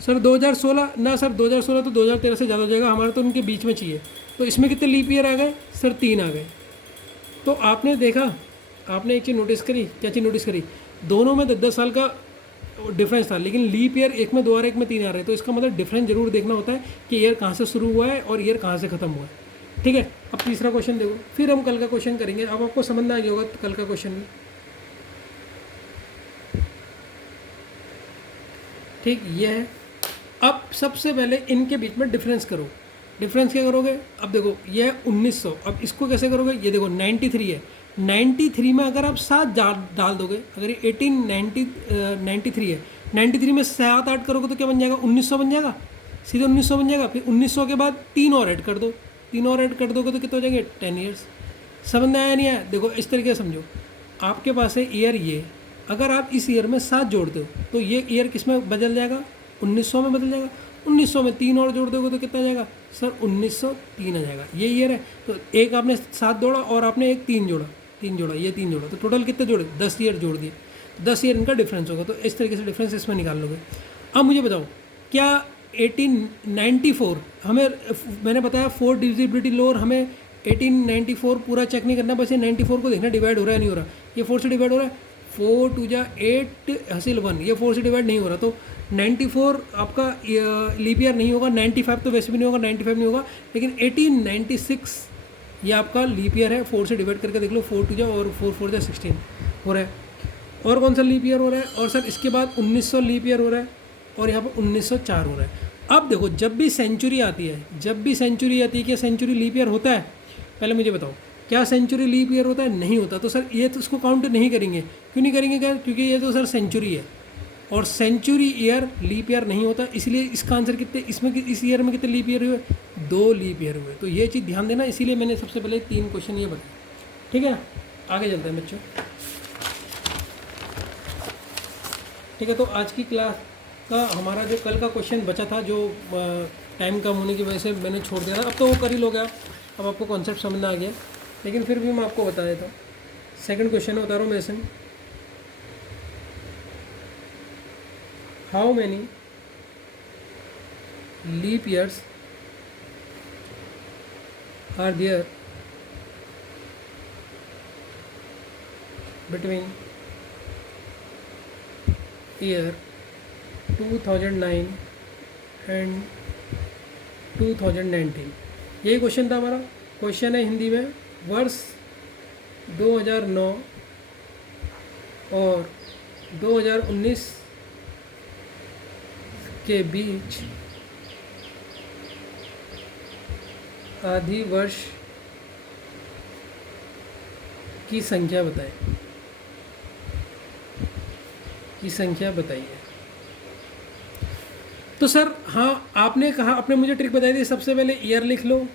सर 2016 ना सर, 2016 तो 2013 से ज़्यादा हो जाएगा, हमारा तो उनके बीच में चाहिए। तो इसमें कितने लीप ईयर आ गए सर, 3 आ गए। तो आपने देखा, आपने एक चीज़ नोटिस करी, क्या चीज़ नोटिस करी, दोनों में 10 साल का डिफरेंस था, लेकिन लीप ईयर एक में 2 आ रहे, एक में 3 आ रहे हैं। तो इसका मतलब डिफरेंस जरूर देखना होता है कि ईयर कहाँ से शुरू हुआ है और ईयर कहाँ से ख़त्म हुआ है। ठीक है, अब तीसरा क्वेश्चन देखो, फिर हम कल का क्वेश्चन करेंगे। अब आपको समझना आ गया होगा कल का क्वेश्चन में। ठीक ये है। अब सबसे पहले इनके बीच में डिफरेंस करो। डिफरेंस क्या करोगे, अब देखो ये है 1900, अब इसको कैसे करोगे, ये देखो 93 है, 93 में अगर आप 7 डाल दोगे, अगर ये 1893 है, 93 में 7 8 करोगे तो क्या बन जाएगा 1900 बन जाएगा, सीधे 1900 बन जाएगा। फिर 1900 के बाद 3 और ऐड कर दो, 3 और ऐड कर दोगे तो कितने हो जाएंगे 10 ईयर्स। समझ में आया नहीं आया, देखो इस तरीके से समझो, आपके पास है ईयर ये, अगर आप इस ईयर में 7 जोड़ दो तो ये ईयर किस में बदल जाएगा, 1900 में बदल जाएगा। 1900 में 3 और जोड़ दोगे तो कितना जाएगा सर 1903 आ जाएगा, ये ईयर है। तो एक आपने 7 जोड़ा और आपने एक 3 जोड़ा, ये 3 जोड़ा, तो टोटल कितने जोड़े 10 ईयर जोड़ दिए, 10 ईयर इनका डिफरेंस होगा। तो इस तरीके से डिफरेंस इसमें निकाल लोगे। अब मुझे बताओ, क्या 1894 हमें, मैंने बताया 4 डिविजिबिलिटी लॉ, हमें 1894 पूरा चेक नहीं करना, बस ये 94 को देखना डिवाइड हो रहा है नहीं हो रहा। ये 4 से डिवाइड हो रहा है, 4 2 जा 8 हासिल 1, ये 4 से डिवाइड नहीं हो रहा। तो 94 आपका लीप ईयर नहीं होगा, 95 तो वैसे भी नहीं होगा, 95 नहीं होगा, लेकिन 1896 ये आपका लीप ईयर है। 4 से डिवाइड करके देख लो, 4 2 जा और 4 4 जा 16 हो रहा है। और कौन सा लीप ईयर हो रहा है, और सर इसके बाद 1900 लीप ईयर हो रहा है, और यहाँ पर 1904 हो रहा है। अब देखो जब भी सेंचुरी आती है, क्या सेंचुरी लीप ईयर होता है, पहले मुझे बताओ क्या सेंचुरी लीप ईयर होता है, नहीं होता। तो सर ये तो इसको काउंट नहीं करेंगे, क्यों नहीं करेंगे क्या, क्योंकि ये तो सर सेंचुरी है और सेंचुरी ईयर लीप ईयर नहीं होता, इसलिए इसका आंसर कितने, इसमें इस ईयर में कितने लीप ईयर हुए, 2 लीप ईयर हुए। तो ये चीज़ ध्यान देना, इसीलिए मैंने सबसे पहले 3 क्वेश्चन ये बताया। ठीक है ना, आगे चलते हैं बच्चों। ठीक है, तो आज की क्लास का हमारा जो कल का क्वेश्चन बचा था, जो टाइम कम होने की वजह से मैंने छोड़ दिया था, अब तो वो कर ही लोगे आप, अब आपको कॉन्सेप्ट समझ आ गया, लेकिन फिर भी मैं आपको बता देता हूँ। सेकंड क्वेश्चन बता रहा हूँ मैं इसमें, how many leap years are there between year 2009 and 2019। यही क्वेश्चन था हमारा। क्वेश्चन है हिंदी में, वर्ष 2009 और 2019 के बीच आधी वर्ष की संख्या बताइए, तो सर हाँ, आपने कहा, आपने मुझे ट्रिक बताई थी, सबसे पहले ईयर लिख लो,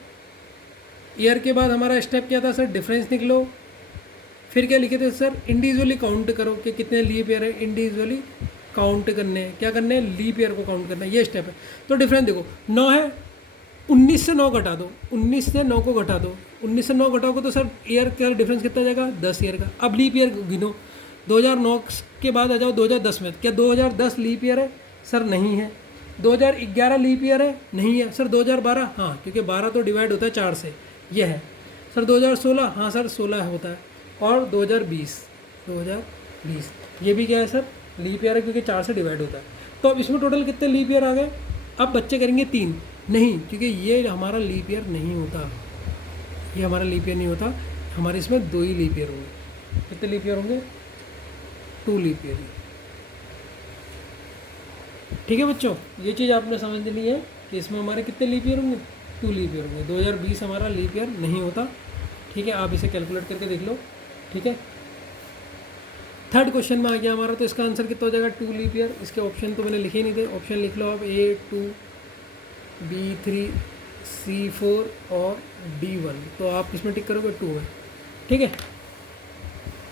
ईयर के बाद हमारा स्टेप क्या था सर, डिफरेंस निकलो, फिर क्या लिखे थे सर, इंडिविजुअली काउंट करो कि कितने लीप ईयर है, इंडिविजुअली काउंट करने हैं, क्या करने हैं, लीप ईयर को काउंट करना है, ये स्टेप है। तो डिफरेंस देखो, 9 है, 19 से 9 घटा दो, 19 से 9 को घटा दो, 19 से 9 घटाओगे तो सर ईयर का डिफरेंस कितना जाएगा, 10 ईयर का। अब लीप ईयर गिनो, 2009 के बाद आ जाओ 2010 में, क्या 2010 लीप ईयर है, सर नहीं है। 2011 लीप ईयर है, नहीं है। सर 2012, हाँ, क्योंकि 12 तो डिवाइड होता है 4 से, ये है। सर 2016, हाँ सर 16 होता है। और 2020 ये भी क्या है सर, लीप ईयर है, क्योंकि 4 से डिवाइड होता है। तो अब इसमें टोटल कितने लीप ईयर आ गए। अब बच्चे करेंगे 3, नहीं, क्योंकि ये हमारा लीप ईयर नहीं होता, ये हमारा लीप ईयर नहीं होता, हमारे इसमें 2 ही लीप ईयर होंगे। कितने लीप ईयर होंगे, 2 लीप ईयर। ठीक है बच्चों, ये चीज़ आपने समझनी है कि इसमें हमारे कितने लीप ईयर होंगे, 2 लीप ईयर होंगे। 2020 हमारा लीप ईयर नहीं होता। ठीक है, आप इसे कैलकुलेट करके देख लो। ठीक है, थर्ड क्वेश्चन में आ गया हमारा, तो इसका आंसर कितना हो जाएगा, 2 लीप ईयर। इसके ऑप्शन तो मैंने लिखे ही नहीं थे, ऑप्शन लिख लो आप, A2, B3, C4 और D1। तो आप इसमें टिक करोगे 2 है। ठीक है,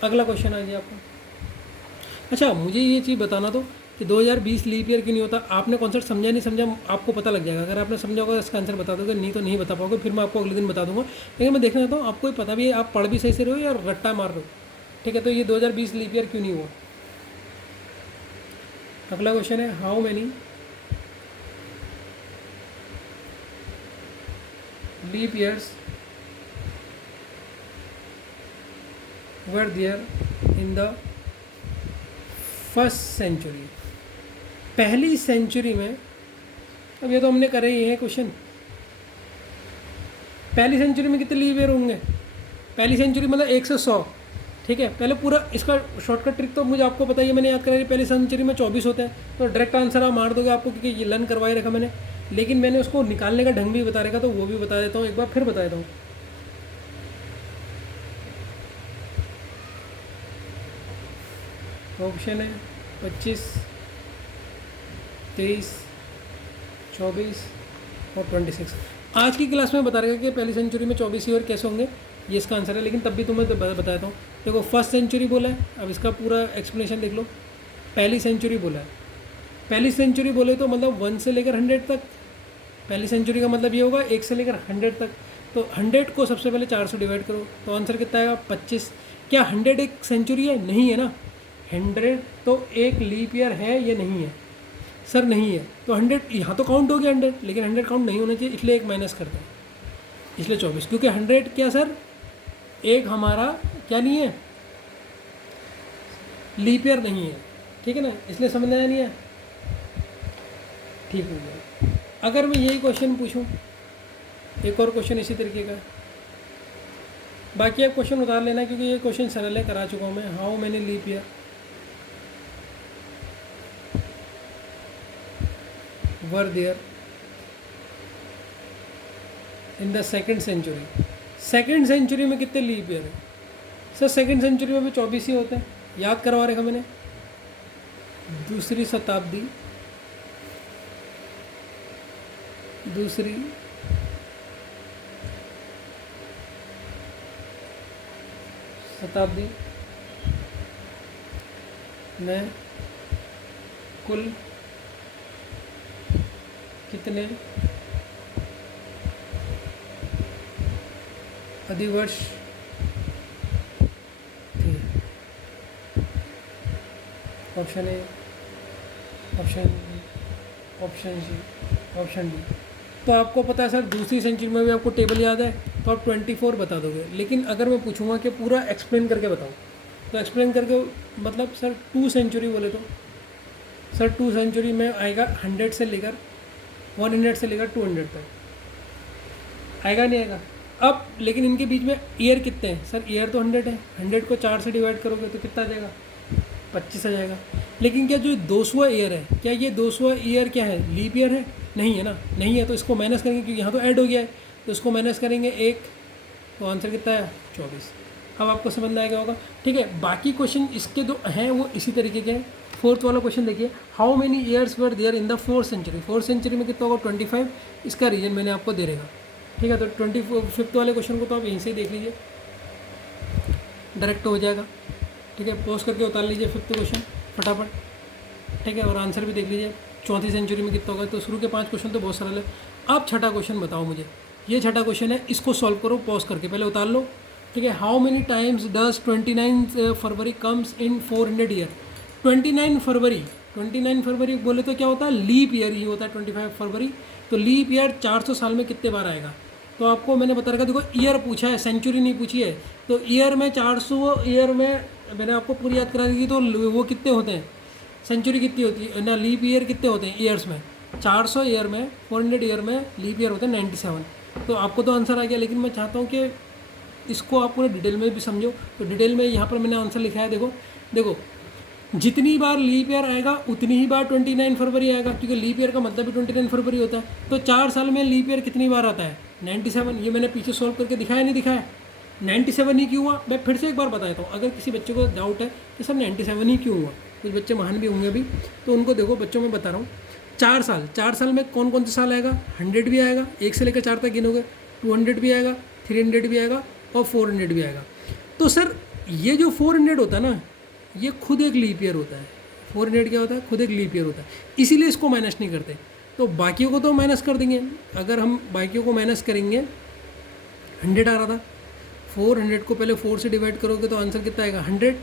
अगला क्वेश्चन आ गया आपका। अच्छा, मुझे ये चीज़ बताना तो कि 2020 लीप ईयर क्यों नहीं होता। आपने कॉन्सेप्ट समझा नहीं समझा, आपको पता लग जाएगा। अगर आपने समझा होगा इसका आंसर बता दोगे, नहीं तो नहीं बता पाओगे, फिर मैं आपको अगले दिन बता दूंगा। लेकिन मैं देखना चाहता हूँ आपको पता भी है, आप पढ़ भी सही से रहे हो या रट्टा मार रहे हो। ठीक है, तो ये 2020 लीप ईयर क्यों नहीं हुआ। अगला क्वेश्चन है, how many leap years were there in the first century. पहली सेंचुरी में, अब ये तो हमने करे ही है क्वेश्चन, पहली सेंचुरी में कितने लीप ईयर होंगे। पहली सेंचुरी मतलब 1 से 100। ठीक है, पहले पूरा इसका शॉर्टकट ट्रिक तो मुझे आपको पता ही है, मैंने याद कराई। पहली सेंचुरी में 24 होते हैं, तो डायरेक्ट आंसर आप मार दोगे आपको, क्योंकि ये लर्न करवाई रखा मैंने। लेकिन मैंने उसको निकालने का ढंग भी बता रखा, तो वो भी बता देता हूँ, एक बार फिर बता देता हूँ। ऑप्शन है 25, 23, 24 और 26। आज की क्लास में बता रहेगा कि पहली सेंचुरी में 24 ईयर कैसे होंगे, ये इसका आंसर है। लेकिन तब भी तुम्हें बता देता हूँ। देखो, फर्स्ट सेंचुरी बोला है, अब इसका पूरा एक्सप्लेनेशन देख लो। पहली सेंचुरी बोला है, पहली सेंचुरी बोले तो मतलब 1 से लेकर 100 तक। पहली सेंचुरी का मतलब ये होगा 1 से लेकर 100 तक। तो 100 को सबसे पहले 4 से डिवाइड करो, तो आंसर कितना आएगा, 25। क्या 100 एक सेंचुरी है, नहीं है ना। 100 तो एक लीप ईयर है, ये नहीं है सर, नहीं है। तो 100 यहाँ तो काउंट हो गया 100, लेकिन 100 काउंट नहीं होना चाहिए, इसलिए एक माइनस करते हैं, इसलिए 24। क्योंकि 100 क्या सर, एक हमारा क्या नहीं है, लीप ईयर नहीं है। ठीक है ना, इसलिए समझ में आया नहीं है। ठीक हो गया। अगर मैं यही क्वेश्चन पूछूं, एक और क्वेश्चन इसी तरीके का, बाकी आप क्वेश्चन उतार लेना, क्योंकि ये क्वेश्चन सरल है, करा चुका हूँ मैं। How many leap year were there in the second century. Second century में कितने लीप ईयर है सर, सेकेंड सेंचुरी में भी 24 ही होते हैं, याद करवा रखा मैंने। दूसरी शताब्दी, दूसरी शताब्दी में कुल कितने अधिवर्ष थे। Option A, option B, option C, option D. तो आपको पता है सर, दूसरी सेंचुरी में भी आपको टेबल याद है, तो आप 24 बता दोगे। लेकिन अगर मैं पूछूंगा कि पूरा एक्सप्लेन करके बताओ, तो एक्सप्लेन करके मतलब सर 2 सेंचुरी बोले तो सर 2 सेंचुरी में आएगा 100 से लेकर 100 से लेकर 200 तक, आएगा नहीं आएगा। अब लेकिन इनके बीच में ईयर कितने हैं सर, ईयर तो 100 है, 100 को 4 से डिवाइड करोगे तो कितना आ जाएगा, 25 आ जाएगा। लेकिन क्या जो 200वां ईयर है, क्या ये 200वां ईयर क्या है, लीप ईयर है, नहीं है ना, नहीं है। तो इसको माइनस करेंगे, क्योंकि यहाँ तो ऐड हो गया है, तो इसको माइनस करेंगे 1, तो आंसर कितना है, 24। अब आपको समझ में आएगा होगा। ठीक है, बाकी क्वेश्चन इसके जो हैं वो इसी तरीके के हैं। फोर्थ वाला क्वेश्चन देखिए, how many years were there in the fourth century. Fourth century में कितना होगा 25, इसका रीजन मैंने आपको दे रहेगा, ठीक है। तो 25 वाले क्वेश्चन को तो आप यहीं से ही देख लीजिए, डायरेक्ट हो जाएगा, ठीक है। पॉज करके उतार लीजिए फिफ्थ क्वेश्चन फटाफट, ठीक है, और आंसर भी देख लीजिए चौथी सेंचुरी में कितना होगा। तो शुरू के 5 क्वेश्चन तो बहुत सरल है। अब छठा क्वेश्चन बताओ मुझे, ये छठा क्वेश्चन है, इसको सॉल्व करो पॉज करके, पहले उतार लो, ठीक है। How many times does 29 February comes in 400 year. 29 फरवरी बोले तो क्या होता है, लीप ईयर ही होता है 25 फरवरी। तो लीप ईयर 400 साल में कितने बार आएगा। तो आपको मैंने बता रखा, देखो ईयर पूछा है, सेंचुरी नहीं पूछी है। तो ईयर में 400 ईयर में मैंने आपको पूरी याद करा दी थी, तो वो कितने होते हैं, सेंचुरी कितनी होती है ना, लीप ईयर कितने होते हैं ईयर्स में, 400 ईयर में, 400 ईयर में लीप ईयर होते हैं 97। तो आपको तो आंसर आ गया, लेकिन मैं चाहता हूँ कि इसको आप पूरे डिटेल में भी समझो। तो डिटेल में यहाँ पर मैंने आंसर लिखा है, देखो जितनी बार लीप ईयर आएगा उतनी ही बार 29 फरवरी आएगा, क्योंकि लीप ईयर का मतलब भी 29 फरवरी होता है। तो 4 साल में लीप ईयर कितनी बार आता है, 97। ये मैंने पीछे सॉल्व करके दिखाया नहीं दिखाया, 97 ही क्यों हुआ। मैं फिर से एक बार बता देता हूँ, अगर किसी बच्चे को डाउट है कि सर 97 ही क्यों हुआ, कुछ बच्चे महान भी होंगे अभी, तो उनको देखो बच्चों में बता रहा हूँ, 4 साल में कौन कौन से साल आएगा, 100 भी आएगा, 1 से लेकर 4 तक गिनोगे, 200 भी आएगा, 300 भी आएगा और 400 भी आएगा। तो सर ये जो 400 होता है ना, ये खुद एक लीप ईयर होता है। 400 क्या होता है, खुद एक लीप ईयर होता है, इसीलिए इसको माइनस नहीं करते। तो बाकियों को तो माइनस कर देंगे, अगर हम बाकियों को माइनस करेंगे, 100 आ रहा था, 400 को पहले 4 से डिवाइड करोगे तो आंसर कितना आएगा 100।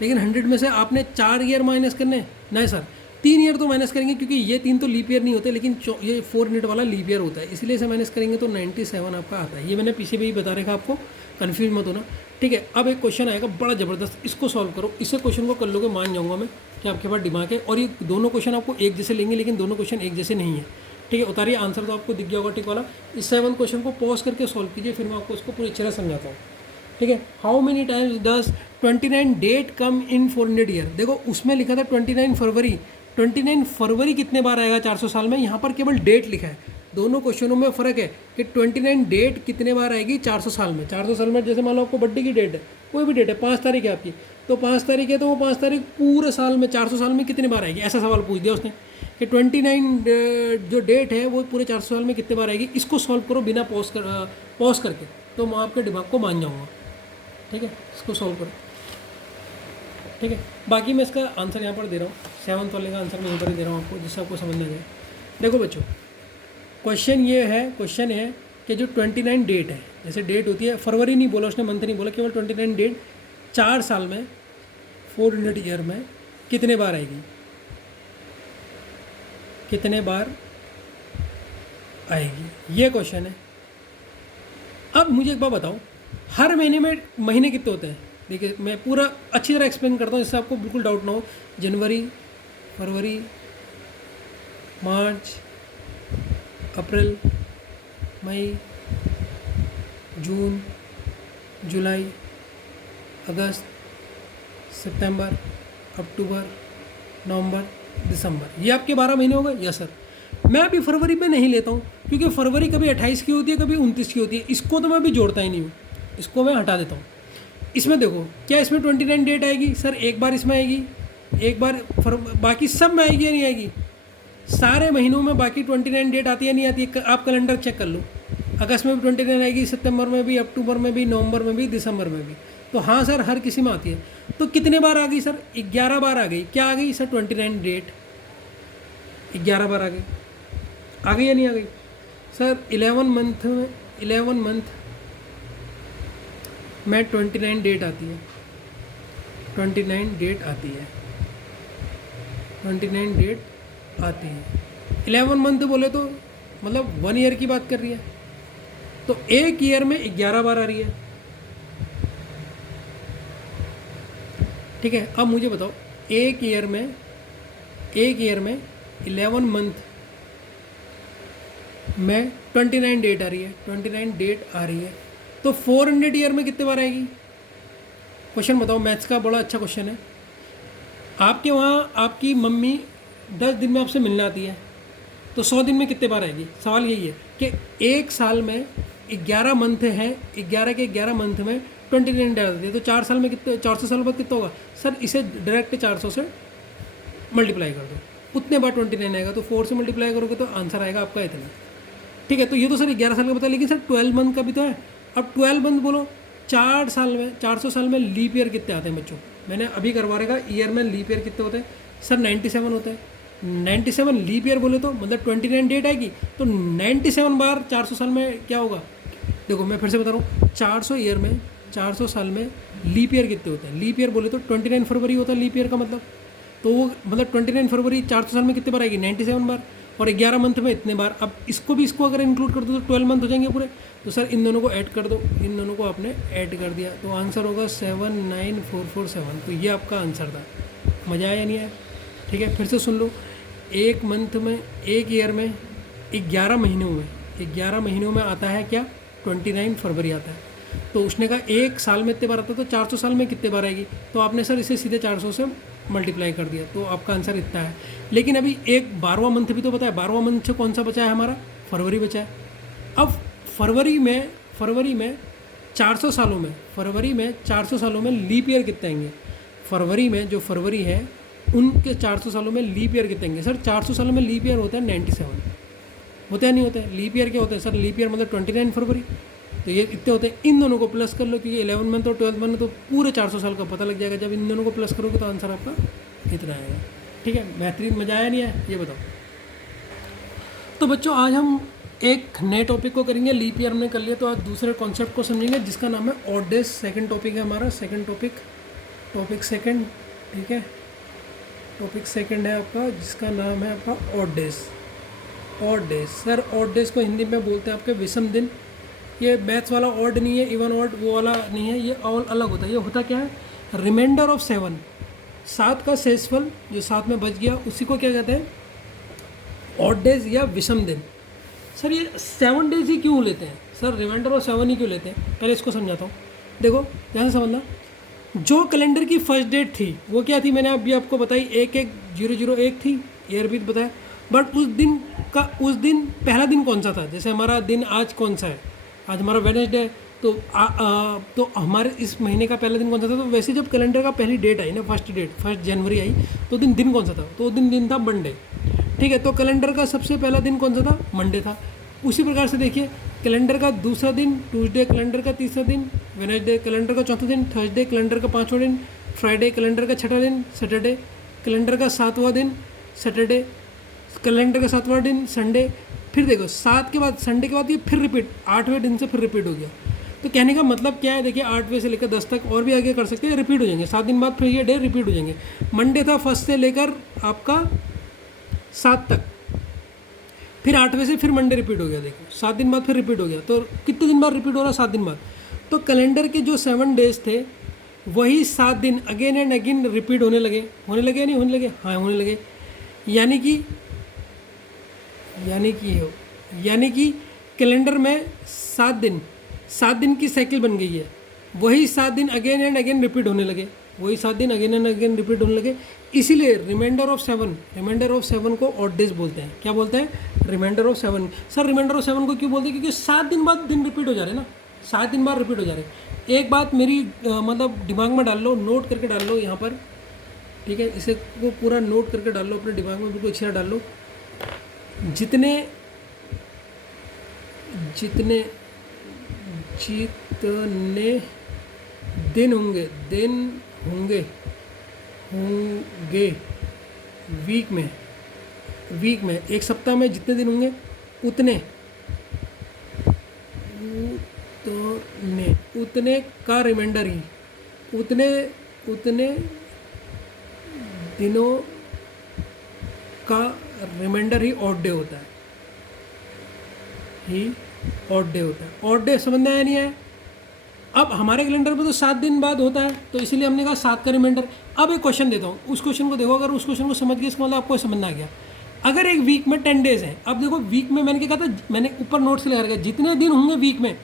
लेकिन 100 में से आपने 4 ईयर माइनस करने, नहीं सर 3 ईयर तो माइनस करेंगे, क्योंकि ये 3 तो लीप ईयर नहीं होते, लेकिन ये 400 वाला लीप ईयर होता है, इसलिए इसे माइनस करेंगे तो 97 आपका आता है। ये मैंने पीछे भी बता रखा आपको, कन्फ्यूज मत होना, ठीक है। अब एक क्वेश्चन आएगा बड़ा ज़बरदस्त, इसको सॉल्व करो, इसे क्वेश्चन को कर लोगे मान जाऊँगा मैं कि आपके पास दिमाग है। और ये दोनों क्वेश्चन आपको एक जैसे लेंगे, लेकिन दोनों क्वेश्चन एक जैसे नहीं है, ठीक है। उतारिए, आंसर तो आपको दिख गया होगा टिक वाला। इस 7 क्वेश्चन को पॉज करके सॉल्व कीजिए, फिर मैं आपको उसको पूरी अच्छे से समझाता हूँ, ठीक है। How many times does 29 date come in 400 year. देखो उसमें लिखा था 29 फरवरी, 29 फरवरी कितने बार आएगा 400 साल में, यहाँ पर केवल डेट लिखा है। दोनों क्वेश्चनों में फ़र्क है कि 29 डेट कितने बार आएगी 400 साल में। 400 साल में जैसे मान लो आपको बर्थडे की डेट है, कोई भी डेट है, 5 तारीख है आपकी, तो 5 तारीख है, तो वो 5 तारीख पूरे साल में 400 साल में कितने बार आएगी, ऐसा सवाल पूछ दिया उसने कि 29 जो डेट है वो पूरे 400 साल में कितने बार आएगी। इसको सॉल्व करो बिना पॉज करके, तो मैं आपके दिमाग को मान जाऊँगा, ठीक है। इसको सॉल्व करो, ठीक है। बाकी मैं इसका आंसर यहाँ पर दे रहा हूँ, 7th वाले का आंसर मैं यहाँ पर ही दे रहा हूँ आपको, जिससे आपको समझ में आ जाए। देखो बच्चों, क्वेश्चन है कि जो 29 डेट है, जैसे डेट होती है, फरवरी नहीं बोला उसने, मंथ नहीं बोला, केवल 29 डेट 4 साल में 400 ईयर में कितने बार आएगी, कितने बार आएगी, ये क्वेश्चन है। अब मुझे एक बात बताओ, हर महीने में महीने कितने होते हैं। देखिए मैं पूरा अच्छी तरह एक्सप्लेन करता हूँ, जिससे आपको बिल्कुल डाउट ना हो। जनवरी, फरवरी, मार्च, अप्रैल, मई, जून, जुलाई, अगस्त, सितंबर, अक्टूबर, नवंबर, दिसंबर, ये आपके 12 महीने हो गए। Yes sir. मैं अभी फरवरी में नहीं लेता हूँ, क्योंकि फरवरी कभी 28 की होती है, कभी 29 की होती है, इसको तो मैं अभी जोड़ता ही नहीं हूँ, इसको मैं हटा देता हूँ। इसमें देखो क्या इसमें 29 डेट आएगी सर, एक बार इसमें आएगी, एक बार बाकी सब में आएगी या नहीं आएगी, सारे महीनों में बाकी 29 डेट आती है नहीं आती है। आप कैलेंडर चेक कर लो, अगस्त में भी 29 आएगी, सितंबर में भी, अक्टूबर में भी, नवंबर में भी, दिसंबर में भी। तो हाँ सर, हर किसी में आती है। तो कितने बार आ गई सर, 11 बार आ गई। क्या आ गई सर, 29 डेट 11 बार आ गई या नहीं आ गई सर। 11 मंथ में 29 डेट आती है, 29 डेट आती है, 29 डेट आती है। 11 मंथ बोले तो मतलब 1 ईयर की बात कर रही है, तो एक ईयर में 11 बार आ रही है, ठीक है। अब मुझे बताओ, एक ईयर में 11 मंथ में 29 डेट आ रही है, 29 डेट आ रही है, तो 400 ईयर में कितने बार आएगी। क्वेश्चन बताओ, मैथ्स का बड़ा अच्छा क्वेश्चन है। आपके वहाँ आपकी मम्मी 10 दिन में आपसे मिलने आती है, तो 100 दिन में कितने बार आएगी। सवाल यही है कि एक साल में 11 मंथ हैं, 11 के 11 मंथ में 29 डेट आती है, तो 4 साल में कितने, 400 साल बाद कितना होगा सर। इसे डायरेक्ट 400 से मल्टीप्लाई कर दो, उतने बार 29 आएगा, तो 4 से मल्टीप्लाई करोगे तो आंसर आएगा आपका इतना। ठीक है, तो ये तो सर 11 साल का पता है, लेकिन सर 12 मंथ का भी तो है। अब 12 मंथ बोलो, 400 साल में लीप ईयर कितने आते हैं बच्चों? मैंने अभी करवा रहेगा ईयर में लीप ईयर कितने होते हैं सर? 97 होता है। 97 लीप ईयर बोले तो मतलब 29 डेट आएगी, तो 97 बार 400 साल में क्या होगा? देखो मैं फिर से बता रहा हूँ, 400 साल में लीप ईयर कितने होते हैं? लीप ईयर बोले तो 29 फरवरी होता है लीप ईयर का मतलब, तो वो मतलब 29 फरवरी 400 साल में कितने बार आएगी? 97 बार, और 11 मंथ में इतने बार। अब इसको अगर इंक्लूड कर दो तो 12 मंथ हो जाएंगे पूरे। तो सर इन दोनों को ऐड कर दो, इन दोनों को आपने ऐड कर दिया तो आंसर होगा 79447। तो ये आपका आंसर था। मज़ा आया या नहीं आया? ठीक है, फिर से सुन लो। एक मंथ में, एक ईयर में 11 महीनों में आता है क्या? 29 फरवरी आता है। तो उसने कहा एक साल में इतने बार आता है, तो 400 साल में कितने बार आएगी? तो आपने सर इसे सीधे 400 से मल्टीप्लाई कर दिया, तो आपका आंसर इतना है। लेकिन अभी एक 12वां मंथ भी तो पता है, 12वां मंथ से कौन सा बचा है हमारा? फरवरी बचा है। अब फरवरी में 400 सालों में लीप ईयर कितने आएंगे? फरवरी में जो फरवरी है उनके 400 सालों में लीप ईयर कितने आएंगे? सर 400 सालों में लीप ईयर होता है 97, होता है नहीं होता है? लीप ईयर क्या होता है सर? लीप ईयर मतलब 29 फरवरी, तो ये इतने होते हैं। इन दोनों को प्लस कर लो, क्योंकि 11 मंथ और 12 मंथ तो पूरे 400 साल का पता लग जाएगा। जब इन दोनों को प्लस करोगे तो आंसर आपका इतना आएगा। ठीक है, बेहतरीन। मज़ा आया नहीं आया ये बताओ? तो बच्चों आज हम एक नए टॉपिक को करेंगे। लीप ईयर हमने कर लिया, तो आज दूसरे कॉन्सेप्ट को समझेंगे जिसका नाम है ऑड डेज। सेकंड टॉपिक है हमारा, सेकंड टॉपिक सेकंड। ठीक है, टॉपिक सेकंड है आपका जिसका नाम है आपका odd days. Odd days sir, odd days को हिंदी में बोलते हैं आपके विषम दिन। ये मैथ्स वाला ऑड नहीं है, इवन ऑड वो वाला नहीं है, ये ऑल अलग होता है। ये होता क्या है? रिमाइंडर ऑफ 7, 7 का शेषफल जो 7 में बच गया उसी को क्या कहते हैं? ऑड डेज या विषम दिन। सर ये 7 डेज ही क्यों लेते हैं सर? रिमाइंडर ऑफ 7 ही क्यों लेते हैं? पहले इसको समझाता हूँ। देखो ध्यान से समझना, जो कैलेंडर की फर्स्ट डेट थी वो क्या थी? मैंने अभी आपको बताई 11/001 थी, ईयर भी बताया। बट उस दिन पहला दिन कौन सा था? जैसे हमारा दिन आज कौन सा है? आज हमारा वेडनेसडे है, तो हमारे इस महीने का पहला दिन कौन सा था? तो वैसे जब कैलेंडर का पहली डेट आई ना, फर्स्ट जनवरी आई, तो दिन कौन सा था? तो दिन था मंडे। ठीक है, तो कैलेंडर का सबसे पहला दिन कौन सा था? मंडे था। उसी प्रकार से देखिए, कैलेंडर का दूसरा दिन ट्यूसडे, कैलेंडर का तीसरा दिन वेडनेसडे, कैलेंडर का चौथा दिन थर्सडे, कैलेंडर का पाँचवां दिन फ्राइडे, कैलेंडर का छठा दिन सैटरडे, कैलेंडर का सातवां दिन सैटरडे, कैलेंडर का सातवां दिन संडे। फिर देखो 7 के बाद, संडे के बाद ये फिर रिपीट, 8वें दिन से फिर रिपीट हो गया। तो कहने का मतलब क्या है? देखिए 8वें से लेकर 10 तक और भी आगे कर सकते हैं, रिपीट हो जाएंगे। 7 दिन बाद फिर ये डे रिपीट हो जाएंगे। मंडे था फर्स्ट से लेकर आपका 7 तक, फिर 8वें से फिर मंडे रिपीट हो गया। देखो 7 दिन बाद फिर रिपीट हो गया। तो कितने दिन बाद रिपीट हो रहा? 7 दिन बाद। तो कैलेंडर के जो 7 डेज थे वही 7 दिन अगेन एंड अगेन रिपीट होने लगे या नहीं होने लगे? हाँ होने लगे। यानी कि कैलेंडर में 7 दिन की साइकिल बन गई है। वही 7 दिन अगेन एंड अगेन रिपीट होने लगे। इसीलिए रिमाइंडर ऑफ 7 को ऑड डेज बोलते हैं। क्या बोलते हैं? Remainder of 7। Sir remainder of 7 को क्यों बोलते हैं? क्योंकि 7 दिन बाद दिन रिपीट हो जा रहे हैं ना, 7 दिन बाद रिपीट हो जा रहे हैं। एक बात मेरी मतलब दिमाग में डाल लो, नोट करके डाल लो यहाँ पर। ठीक है, इसे को पूरा नोट करके डाल लो अपने दिमाग में, बिल्कुल अच्छी तरह डाल लो। जितने दिन होंगे वीक में एक सप्ताह में जितने दिन होंगे उतने का रिमाइंडर ही, उतने दिनों का रिमाइंडर ही ऑड डे होता है। ऑड डे समझ में आया नहीं है? अब हमारे कैलेंडर में तो 7 दिन बाद होता है, तो इसीलिए हमने कहा 7 का रिमाइंडर। अब एक क्वेश्चन देता हूँ, उस क्वेश्चन को देखो। अगर उस क्वेश्चन को समझ गए इसका मतलब आपको समझ में आ गया। अगर एक वीक में 10 डेज हैं, अब देखो वीक में मैंने क्या कहा था, मैंने ऊपर नोट से लगा रखा है, जितने दिन होंगे वीक में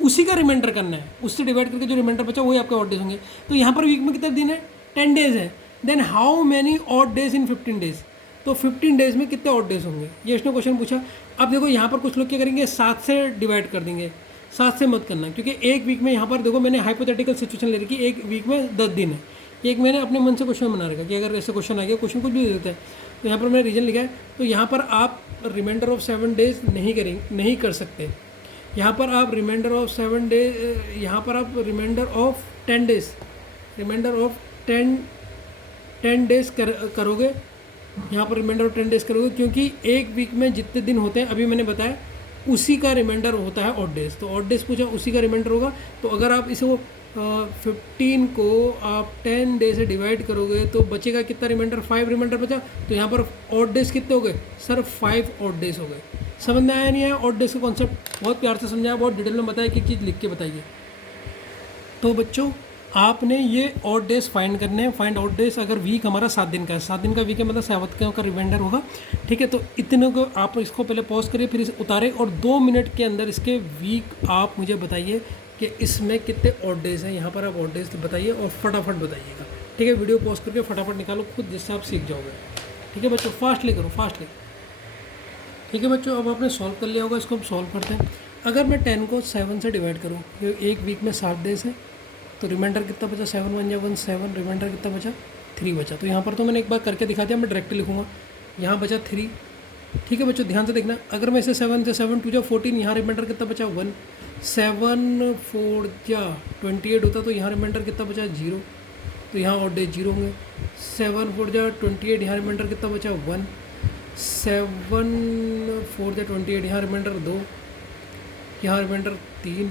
उसी का रिमाइंडर करना है, उससे डिवाइड करके जो रिमाइंडर बचा वही आपके ऑड डेज होंगे। तो यहाँ पर वीक में कितने दिन है? 10 डेज है। Then how many odd days in 15 days? तो 15 डेज में कितने ऑड डेज होंगे, ये इसने क्वेश्चन पूछा। अब देखो यहाँ पर कुछ लोग क्या करेंगे, 7 से डिवाइड कर देंगे। 7 से मत करना, क्योंकि एक वीक में यहाँ पर देखो मैंने हाइपोथेटिकल सिचुएशन ले रखी है, एक वीक में 10 दिन है, एक मैंने अपने मन से क्वेश्चन बना रखा कि अगर ऐसे क्वेश्चन आ गया, क्वेश्चन कुछ भी दे देता है, तो यहाँ पर मैंने रीजन लिखा है। तो यहाँ पर आप रिमाइंडर ऑफ 7 डेज नहीं कर सकते। यहाँ पर आप रिमाइंडर ऑफ 7 डे, यहाँ पर आप remainder of 10 days, remainder of 10 days करोगे। यहाँ पर रिमाइंडर ऑफ 10 डेज करोगे, क्योंकि एक वीक में जितने दिन होते हैं अभी मैंने बताया उसी का रिमाइंडर होता है ऑड डेज। तो ऑड डेज पूछा, उसी का रिमाइंडर होगा। तो अगर आप इसे 15 को आप 10 डे से डिवाइड करोगे तो बचेगा कितना रिमाइंडर, 5 रिमाइंडर बचा। तो यहाँ पर ऑड डेज कितने हो गए सर, 5 ऑड डेज हो गए। समझ में आया नहीं आया? ऑड डेज का कॉन्सेप्ट बहुत प्यार से समझाया, बहुत डिटेल में बताया कि चीज़ लिख के बताइए। तो बच्चों आपने ये ऑड डेज फाइंड करने हैं। फाइंड ऑड डेज, अगर वीक हमारा 7 दिन का है, 7 दिन का वीक है मतलब 7 का रिमाइंडर होगा, ठीक है। तो इतने को आप इसको पहले पॉज करिए, फिर इसे उतारें और 2 मिनट के अंदर इसके वीक आप मुझे बताइए कि इसमें कितने ऑड डेज हैं। यहाँ पर आप ऑड डेज बताइए और फटाफट बताइएगा, ठीक है। वीडियो पॉज करके फटाफट निकालो खुद, जिससे आप सीख जाओगे, ठीक है बच्चों। फास्टली करो, फास्टली, ठीक है बच्चों। अब आपने सॉल्व कर लिया होगा, इसको हम सॉल्व करते हैं। अगर मैं 10 को 7 से डिवाइड करूँ, ये एक वीक में 7 डेज है, तो रिमाइंडर कितना बचा, 7 1 जा 1 7, रिमाइंडर कितना बचा, 3 बचा। तो यहाँ पर तो मैंने एक बार करके दिखा दिया, मैं डायरेक्ट लिखूँगा। यहाँ बचा 3, ठीक है बच्चों। ध्यान से देखना, अगर मैं इसे 7 से 7 2 जा 14, यहाँ रिमाइंडर कितना बचा 1, 7 4 जा 28 होता, तो यहाँ रिमाइंडर कितना बचा 0, तो यहाँ ऑड डेज 0 होंगे। 7 4 जा 28, यहाँ रिमाइंडर कितना बचा 1, 7 4 जा 28, यहाँ रिमाइंडर 2, यहाँ रिमाइंडर 3,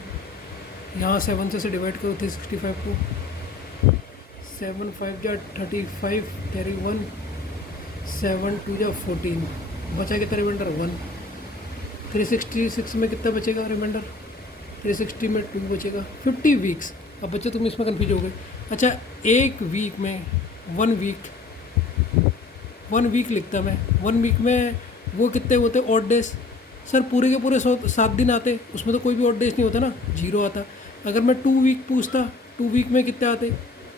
यहाँ 7 से डिवाइड करो 365 को, 7 5 जा 35 कैरी 1, 7 2 जा 14, बचा कितना रिमाइंडर 1। 366 में कितना बचेगा रिमाइंडर, 360 में 2 बचेगा। 50 वीक्स। अब बच्चे तुम इसमें कन्फ्यूज हो गए। अच्छा, एक वीक में 1 वीक लिखता मैं, 1 वीक में वो कितने होते ऑड डेज सर, पूरे के पूरे 7 दिन आते, उसमें तो कोई भी ऑड डेज नहीं होता ना, 0 आता। अगर मैं 2 वीक पूछता, 2 वीक में कितने आते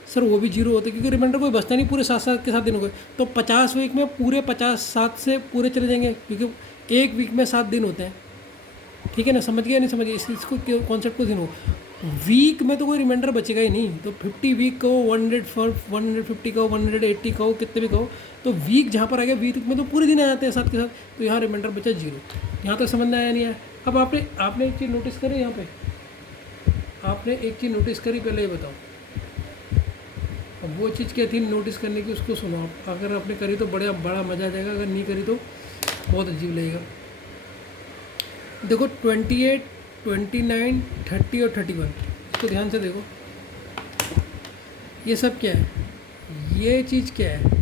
सर, वो भी 0 होते, क्योंकि रिमाइंडर कोई बचता नहीं, पूरे 7 के 7 दिन हो गए। तो 50 वीक में पूरे 50 7 से पूरे चले जाएंगे, क्योंकि एक वीक में 7 दिन होते हैं, ठीक है ना। समझ गया नहीं समझ गया इसको कॉन्सेप्ट को ध्यान। वीक में तो कोई रिमाइंडर बचेगा ही नहीं। तो 50 वीक कहो, 150 कहो, 180 कहो, कितने भी कहो, तो वीक जहाँ पर आ गया, वीक में तो पूरे दिन आ जाते हैं 7 के साथ। तो यहाँ रिमाइंडर बचा 0। यहाँ तक समझ में आया नहीं आया? अब आपने एक चीज़ नोटिस करी, यहाँ पे आपने एक चीज़ नोटिस करी, पहले ये बताओ। अब वो चीज़ क्या थी नोटिस करने की, उसको सुनो आप। अगर आपने करी तो बड़ा मज़ा आ जाएगा, अगर नहीं करी तो बहुत अजीब लगेगा। देखो 28, 29, 30 और 31, इसको ध्यान से देखो। ये सब क्या है, ये चीज़ क्या है,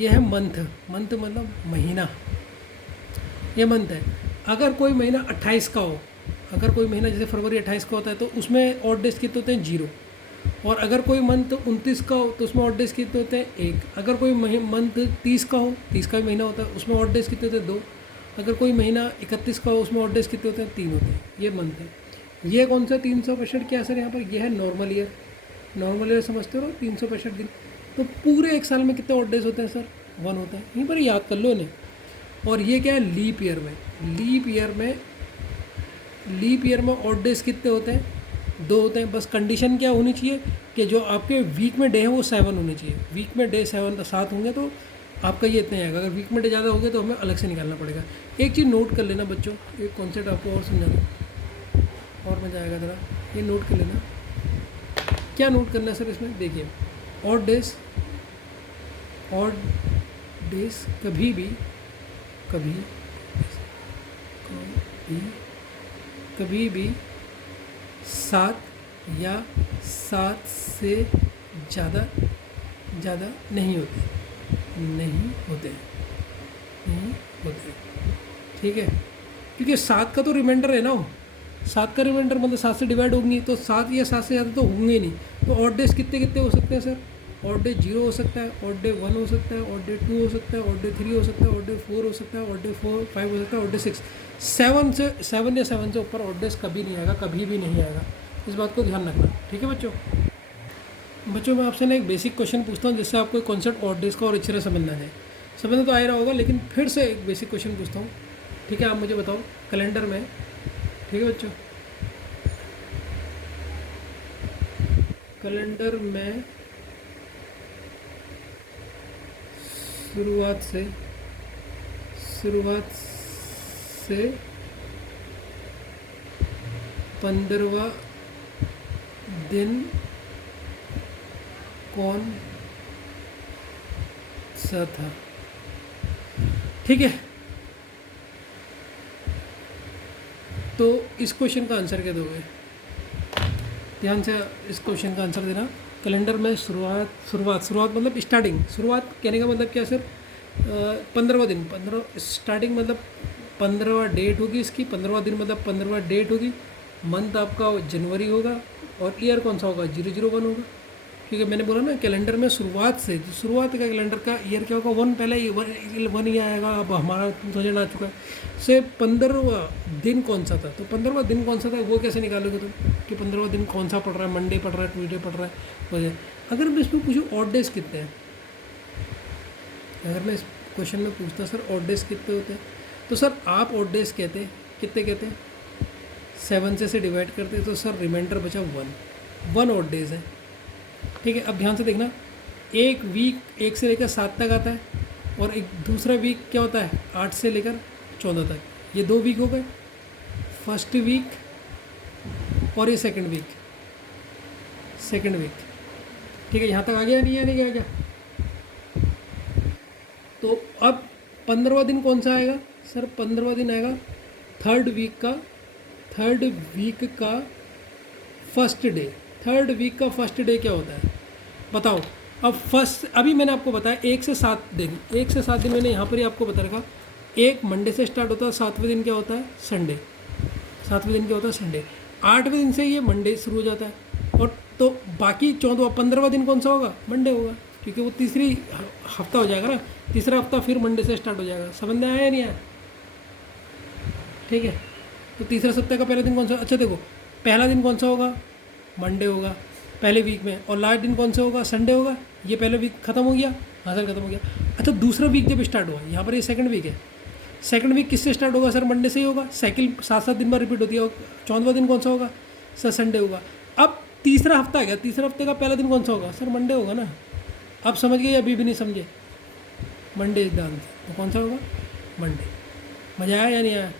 ये है मंथ मतलब महीना, ये मंथ है। अगर कोई महीना 28 का हो, अगर कोई महीना जैसे फरवरी 28 का होता है, तो उसमें ऑड डेज कितने होते हैं 0। और अगर कोई मंथ 29 का हो, तो उसमें ऑड डेज कितने होते हैं 1। अगर कोई मंथ 30 का हो, 30 का भी महीना होता है, उसमें ऑड डेज कितने होते हैं 2। अगर कोई महीना 31 का हो, उसमें ऑड डेज कितने होते हैं 3 होते हैं। ये मंथ है। ये कौन सा 365 क्या सर यहाँ पर, ये है नॉर्मल ईयर। नॉर्मल ईयर समझते हो, 365 दिन। तो पूरे एक साल में कितने ऑड डेज होते हैं सर, 1 होता है। यहीं पर याद कर लो इन्हें। और ये क्या है, लीप ईयर में, लीप ईयर में ऑड डेज कितने होते हैं, 2 होते हैं। बस कंडीशन क्या होनी चाहिए कि जो आपके वीक में डे है वो 7 होने चाहिए। वीक में डे 7 होंगे तो आपका ये इतना आएगा। अगर वीक में डे ज़्यादा हो गया तो हमें अलग से निकालना पड़ेगा। एक चीज़ नोट कर लेना बच्चों, एक कॉन्सेप्ट आपको और समझाना और मज़ा आएगा ज़रा, ये नोट कर लेना। क्या नोट करना है सर इसमें, देखिए ऑड डेज कभी भी 7 या 7 से ज़्यादा नहीं होते, ठीक है। क्योंकि 7 का तो रिमाइंडर है ना, 7 का रिमाइंडर मतलब 7 से डिवाइड होगी, तो 7 या 7 से ज़्यादा तो होंगे नहीं। तो ऑड डेज कितने हो सकते हैं सर, ऑड डे 0 हो सकता है, ऑड डे 1 हो सकता है, ऑड डे 2 हो सकता है, ऑड डे 3 हो सकता है, ऑड डे 4 हो सकता है, ऑड डे 5 हो सकता है, ऑड डे 6। 7 या 7 से ऊपर ऑड डेज कभी नहीं आएगा, कभी भी नहीं आएगा। इस बात को ध्यान रखना, ठीक है बच्चों। मैं आपसे ना एक बेसिक क्वेश्चन पूछता हूँ, जिससे आपको कॉन्सेप्ट ऑड डेज का और अच्छे से समझना जाए। समझना तो आ रहा होगा, लेकिन फिर से एक बेसिक क्वेश्चन पूछता हूँ, ठीक है। आप मुझे बताओ कैलेंडर में, ठीक है बच्चों, कैलेंडर में शुरुआत से 15वां दिन कौन सा था? ठीक है, तो इस क्वेश्चन का आंसर क्या दोगे? ध्यान से इस क्वेश्चन का आंसर देना। कैलेंडर में शुरुआत मतलब स्टार्टिंग, शुरुआत कहने का मतलब क्या सर? 15वां दिन, 15 स्टार्टिंग मतलब 15वां डेट होगी इसकी, 15वां दिन मतलब 15वां डेट होगी, मंथ आपका जनवरी होगा और ईयर कौन सा होगा? 001 होगा, क्योंकि मैंने बोला ना कैलेंडर में शुरुआत से, जो शुरुआत का कैलेंडर का ईयर क्या होगा? 1 पहले ही 1 ही आएगा। अब हमारा 2000 आ चुका है, से 15वां दिन कौन सा था? तो 15वां दिन कौन सा था वो कैसे निकालोगे तुम कि 15वां दिन कौन सा पड़ रहा है? मंडे पड़ रहा है, ट्यूसडे पड़ रहा है, वजह। अगर मैं इसमें पूछूँ ऑड डेज कितने हैं, अगर मैं इस क्वेश्चन में पूछता सर ऑड डेज कितने होते हैं, तो सर आप ऑड डेज कहते कितने कहते हैं? 7 से डिवाइड करते तो सर रिमाइंडर बचा 1 ऑड डेज है। ठीक है, अब ध्यान से देखना, एक वीक 1 से लेकर 7 तक आता है और एक दूसरा वीक क्या होता है? 8 से लेकर 14 तक। ये 2 वीक हो गए, फर्स्ट वीक और ये सेकंड वीक। ठीक है, यहाँ तक आ गया नहीं? आ गया। तो अब 15वां दिन कौन सा आएगा सर? 15वां दिन आएगा थर्ड वीक का फर्स्ट डे। थर्ड वीक का फर्स्ट डे क्या होता है बताओ? अब फर्स्ट, अभी मैंने आपको बताया 1 से 7 दिन, 1 से 7 दिन मैंने यहाँ पर ही आपको बता रखा। एक मंडे से स्टार्ट होता है, 7वें दिन क्या होता है? संडे। 7वें दिन क्या होता है? संडे। 8वें दिन से ये मंडे शुरू हो जाता है, और तो बाकी 15वां दिन कौन सा होगा? मंडे होगा, क्योंकि वो तीसरी हफ्ता हो जाएगा ना, तीसरा हफ्ता फिर मंडे से स्टार्ट हो जाएगा। समझ में आया या नहीं आया? ठीक है, तो तीसरा सप्ताह का पहला दिन कौन सा? अच्छा देखो, पहला दिन कौन सा होगा? मंडे होगा पहले वीक में, और लास्ट दिन कौन सा होगा? संडे होगा। ये पहला वीक खत्म हो गया, हाँ सर खत्म हो गया। अच्छा, दूसरा वीक जब स्टार्ट हुआ, यहाँ पर ये सेकंड वीक है, सेकंड वीक किससे स्टार्ट होगा सर? मंडे से ही होगा। साइकिल 7-7 दिन में रिपीट होती है, और 14वां दिन कौन सा होगा सर? संडे होगा। अब तीसरा हफ्ता आ गया, तीसरे हफ्ते का पहला दिन कौन सा होगा सर? मंडे होगा ना। अब समझ गए या अभी भी नहीं समझे? मंडे इज द आंसर, तो कौन सा होगा? मंडे। मज़ा आया या नहीं आया?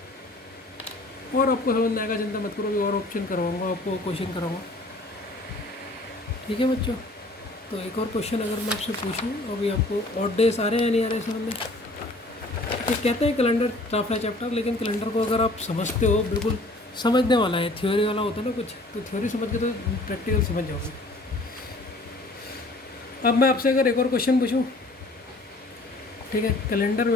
और आपको समझ में आएगा, चिंता मत करो, अभी और ऑप्शन करवाऊँगा आपको, क्वेश्चन कराऊँगा। ठीक है बच्चों, तो एक और क्वेश्चन अगर मैं आपसे पूछूं, अभी आपको ऑड डेज आ रहे हैं या नहीं आ रहे समझ में? तो कहते हैं कैलेंडर टफ है चैप्टर, लेकिन कैलेंडर को अगर आप समझते हो, बिल्कुल समझने वाला है, थ्योरी वाला होता है ना कुछ, तो थ्योरी समझ के तो प्रैक्टिकल समझ जाओगे। अब मैं आपसे अगर एक और क्वेश्चन पूछूं, ठीक है, कैलेंडर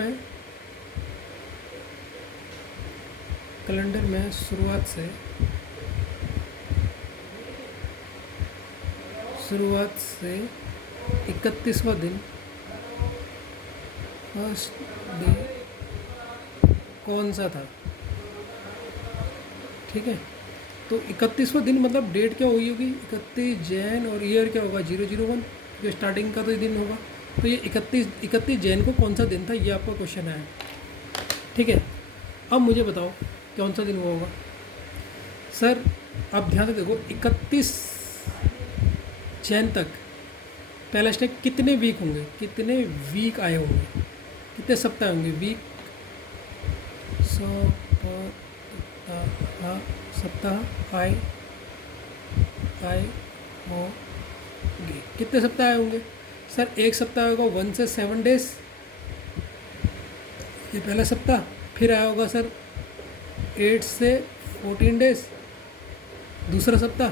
में शुरुआत से 31वां दिन फर्स्ट डे कौन सा था? ठीक है, तो 31वां दिन मतलब डेट क्या हुई होगी? 31 जैन, और ईयर क्या होगा? 001, जो स्टार्टिंग का तो दिन होगा। तो ये 31 जैन को कौन सा दिन था, ये आपका क्वेश्चन है। ठीक है, अब मुझे बताओ कौन सा दिन हुआ होगा सर? आप ध्यान से देखो, 31 जैन तक पहला स्टेप, कितने वीक होंगे? कितने वीक आए होंगे? कितने सप्ताह होंगे? वीक, सप्ताह आए होंगे। कितने सप्ताह आए होंगे सर? एक सप्ताह होगा 1 से 7 डेज, ये पहला सप्ताह। फिर आया होगा सर 8 से 14 डेज, दूसरा सप्ताह।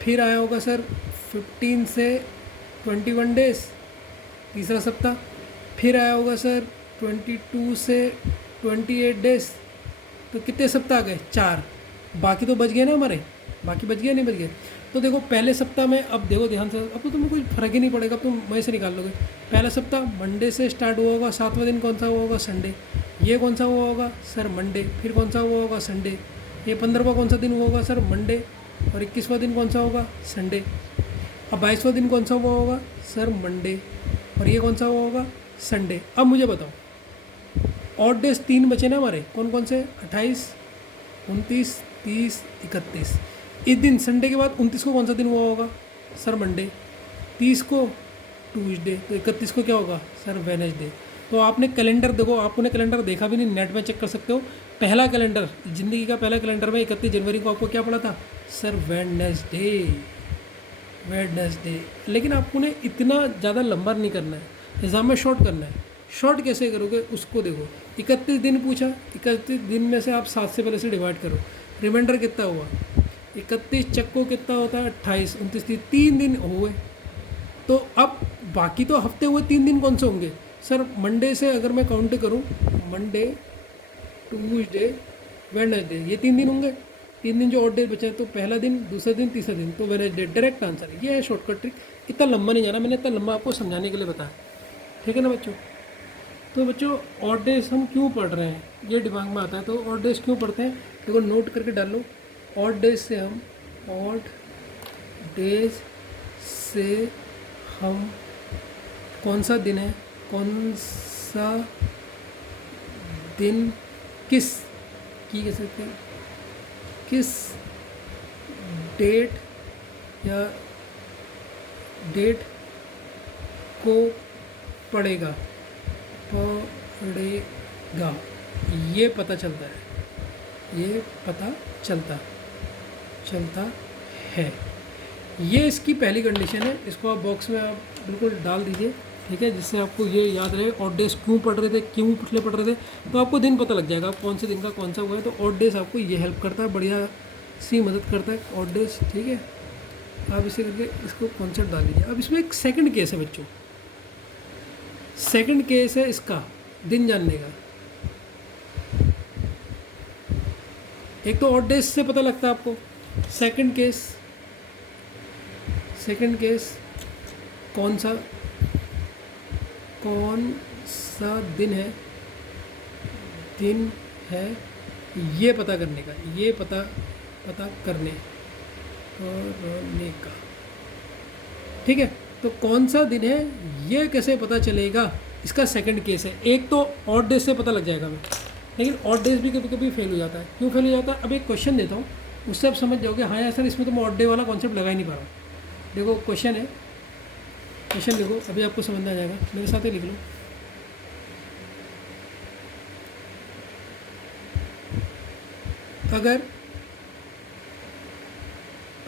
फिर आया होगा सर 15 से 21 डेज, तीसरा सप्ताह। फिर आया होगा सर 22 से 28 डेज। तो कितने सप्ताह आ गए? 4। बाकी तो बच गए ना हमारे, बाकी बच गए नहीं बच गए? तो देखो पहले सप्ताह में, अब देखो ध्यान से, अब तो तुम्हें कोई फर्क ही नहीं पड़ेगा, अब तुम वहीं से निकाल लोगे। पहला सप्ताह मंडे से स्टार्ट हुआ होगा, 7वां दिन कौन सा हुआ होगा? संडे। ये कौन सा हुआ होगा सर? मंडे। फिर कौन सा हुआ होगा? संडे। ये 15वां कौन सा दिन हुआ होगा सर? मंडे। और 21वां दिन कौन सा होगा? संडे। अब 22वां दिन कौन सा हुआ होगा सर? मंडे। और ये कौन सा हुआ होगा? संडे। अब मुझे बताओ, ऑड डेज 3 बचे ना हमारे, कौन कौन से? 28, 29, 30, 31। इस दिन संडे के बाद 29 को कौन सा दिन हुआ होगा सर? मंडे। 30 को ट्यूसडे, तो 31 को क्या होगा सर? वेडनेसडे। तो आपने कैलेंडर देखो, आपने कैलेंडर देखा भी नहीं, नेट में चेक कर सकते हो। पहला कैलेंडर, ज़िंदगी का पहला कैलेंडर में 31 जनवरी को आपको क्या पड़ा था सर, वेडनेसडे, वेडनेसडे। लेकिन आपको ने इतना ज़्यादा लंबा नहीं करना है, एग्जाम में शॉर्ट करना है। शॉर्ट कैसे करोगे उसको देखो, 31 दिन पूछा, 31 दिन में से आप 7 से पहले से डिवाइड करो, रिमाइंडर कितना हुआ, 31 चक्को कितना होता है 28, 29, 3 दिन हुए। तो अब बाकी तो हफ्ते हुए, 3 दिन कौन से होंगे सर, मंडे से अगर मैं काउंट करूँ, मंडे, ट्यूसडे, वेडनेसडे, ये 3 दिन होंगे। 3 दिन जो ऑड डे बचे हैं, तो पहला दिन, दूसरा दिन, तीसरा दिन, तो वेडनेसडे डायरेक्ट आंसर है। ये है शॉर्टकट ट्रिक। इतना लंबा नहीं जाना, मैंने इतना लंबा आपको समझाने के लिए बताया, ठीक है ना बच्चों। तो बच्चों ऑड डेज हम क्यों पढ़ रहे हैं, ये दिमाग में आता है। तो ऑड डेज क्यों पढ़ते हैं, देखो नोट करके डाल लो। ऑड डेज से हम, ऑड डेज से हम कौन सा दिन है, कौन सा दिन किस की कह सकते हैं, किस डेट या डेट को पड़ेगा, पड़ेगा, ये पता चलता है, ये पता चलता है। ये इसकी पहली कंडीशन है। इसको आप बॉक्स में आप बिल्कुल डाल दीजिए, ठीक है, जिससे आपको ये याद रहे ऑड डेज क्यों पढ़ रहे थे, क्यों पिछले पढ़ रहे थे, तो आपको दिन पता लग जाएगा कौन से दिन का कौन सा हुआ है। तो ऑड डेज आपको ये हेल्प करता है, बढ़िया सी मदद करता है ऑड डेज, ठीक है। आप इसे करके इसको कॉन्सेप्ट डाल दीजिए। अब इसमें एक सेकंड केस है बच्चों, सेकंड केस है इसका दिन जानने का। एक तो ऑड डेज से पता लगता है आपको, सेकंड केस कौन सा दिन है ये पता करने का, ये पता करने का, ठीक है। तो कौन सा दिन है ये कैसे पता चलेगा, इसका सेकंड केस है। एक तो ऑड डेज से पता लग जाएगा हमें, लेकिन ऑड डेज भी कभी कभी फेल हो जाता है। क्यों फेल हो जाता है, अब एक क्वेश्चन देता हूँ, उससे आप समझ जाओगे हाँ यार सर इसमें तो मैं ऑड डे वाला कॉन्सेप्ट लगा ही नहीं पा रहा हूँ। देखो क्वेश्चन है, क्वेश्चन देखो, अभी आपको समझ में आ जाएगा, मेरे साथ ही लिख लो।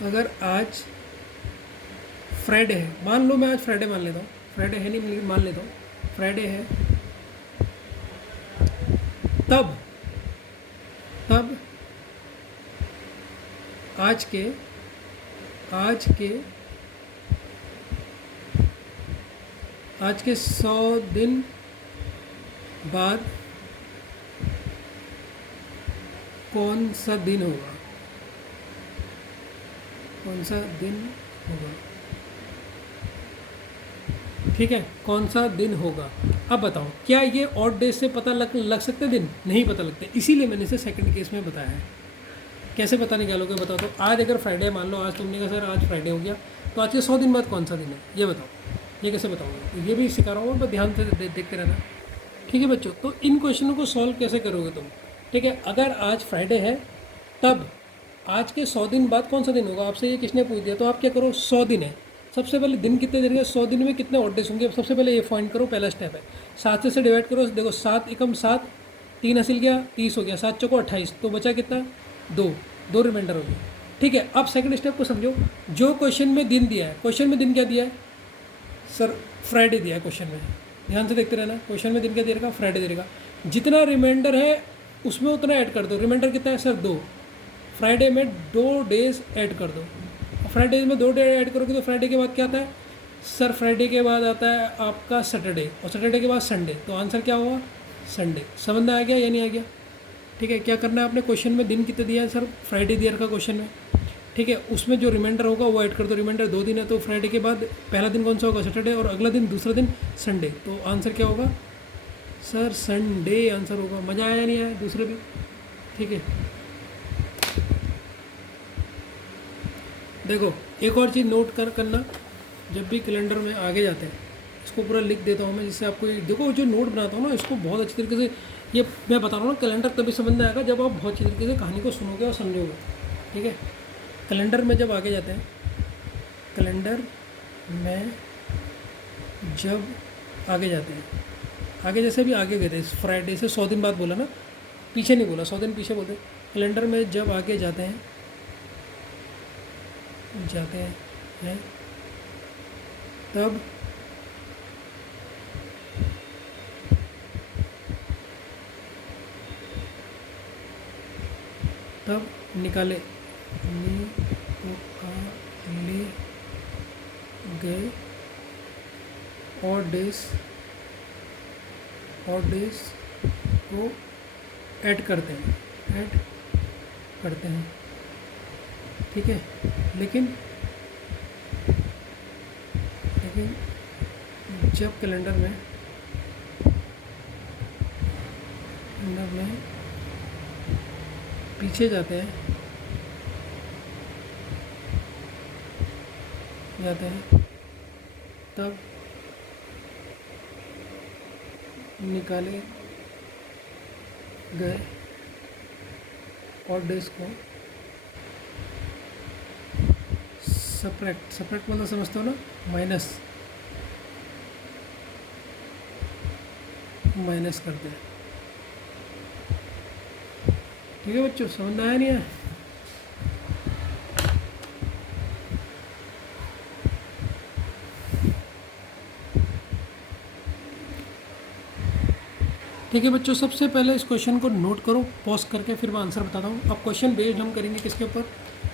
अगर आज फ्राइडे है, मान लो मैं आज फ्राइडे मान लेता हूँ, फ्राइडे है नहीं लेकिन मान लेता हूँ फ्राइडे है, तब आज के 100 दिन बाद कौन सा दिन होगा, ठीक है, कौन सा दिन होगा। अब बताओ क्या ये ऑड डेज से पता लग सकते दिन, नहीं पता लगते, इसीलिए मैंने इसे सेकंड केस में बताया है। कैसे पता निकालोगे बताओ। तो आज अगर फ्राइडे मान लो, आज तुमने कहा सर आज फ्राइडे हो गया, तो आज के 100 दिन बाद कौन सा दिन है ये बताओ, ये कैसे बताओगे। तो ये भी सिखा रहा हूँ, बस ध्यान से देखते रहना, ठीक है बच्चों। तो इन क्वेश्चनों को सॉल्व कैसे करोगे तुम, ठीक है। अगर आज फ्राइडे है तब आज के 100 दिन बाद कौन सा दिन होगा, आपसे ये किसने पूछ दिया, तो आप क्या करो, 100 दिन है, सबसे पहले दिन कितने दिन के, 100 दिन में कितने ऑड डेज होंगे, सबसे पहले ये फाइंड करो, पहला स्टेप है। 7 से डिवाइड करो, देखो 7 एकम 7, 3 हासिल गया 30 हो गया, 7 चौको 28, तो बचा कितना 2 रिमाइंडर हो गया, ठीक है। अब सेकंड स्टेप को समझो, जो क्वेश्चन में दिन दिया है, क्वेश्चन में दिन क्या दिया है सर, फ्राइडे दिया है क्वेश्चन में, ध्यान से देखते रहना, क्वेश्चन में दिन क्या दे रहेगा, फ्राइडे दे रहेगा। जितना रिमाइंडर है उसमें उतना ऐड कर दो, रिमाइंडर कितना है सर 2, फ्राइडे में 2 डेज ऐड कर दो। फ्राइडे में 2 डे ऐड करोगे तो फ्राइडे के बाद क्या आता है सर, फ्राइडे के बाद आता है आपका सैटरडे, और सैटरडे के बाद संडे, तो आंसर क्या होगा संडे। समझ में आ गया या नहीं आ गया, ठीक है। क्या करना है आपने, क्वेश्चन में दिन कितने दिया है सर, फ्राइडे दिया रखा क्वेश्चन में, ठीक है, उसमें जो रिमाइंडर होगा वो ऐड कर दो। रिमाइंडर 2 दिन है, तो फ्राइडे के बाद पहला दिन कौन सा होगा सैटरडे, और अगला दिन दूसरा दिन संडे, तो आंसर क्या होगा सर संडे आंसर होगा। मज़ा आया नहीं आया दूसरे भी, ठीक है। देखो एक और चीज़ नोट करना, जब भी कैलेंडर में आगे जाते हैं, इसको पूरा लिख देता हूँ मैं, जिससे आपको देखो जो नोट बनाता हूँ ना, इसको बहुत अच्छी तरीके से, ये मैं बता रहा हूँ ना, कैलेंडर तभी समझ में आएगा जब आप बहुत अच्छी तरीके से कहानी को सुनोगे और समझोगे, ठीक है। कैलेंडर में जब आगे जाते हैं, कैलेंडर में जब आगे जाते हैं, आगे जैसे भी आगे गए थे, फ्राइडे से 100 दिन बाद बोला ना, पीछे नहीं बोला, 100 दिन पीछे बोलते। कैलेंडर में जब आगे जाते हैं हैं तब निकाले गए और डेज को ऐड करते हैं, ठीक है। लेकिन जब कैलेंडर में पीछे जाते हैं तब निकाले गए और डेज को सब्ट्रैक्ट मतलब समझते हो ना, माइनस करते हैं। ठीक है बच्चों, समझ में आया नहीं है? ठीक है बच्चों, सबसे पहले इस क्वेश्चन को नोट करो पॉज करके, फिर मैं आंसर बताता हूँ। अब क्वेश्चन बेस्ड हम करेंगे किसके ऊपर,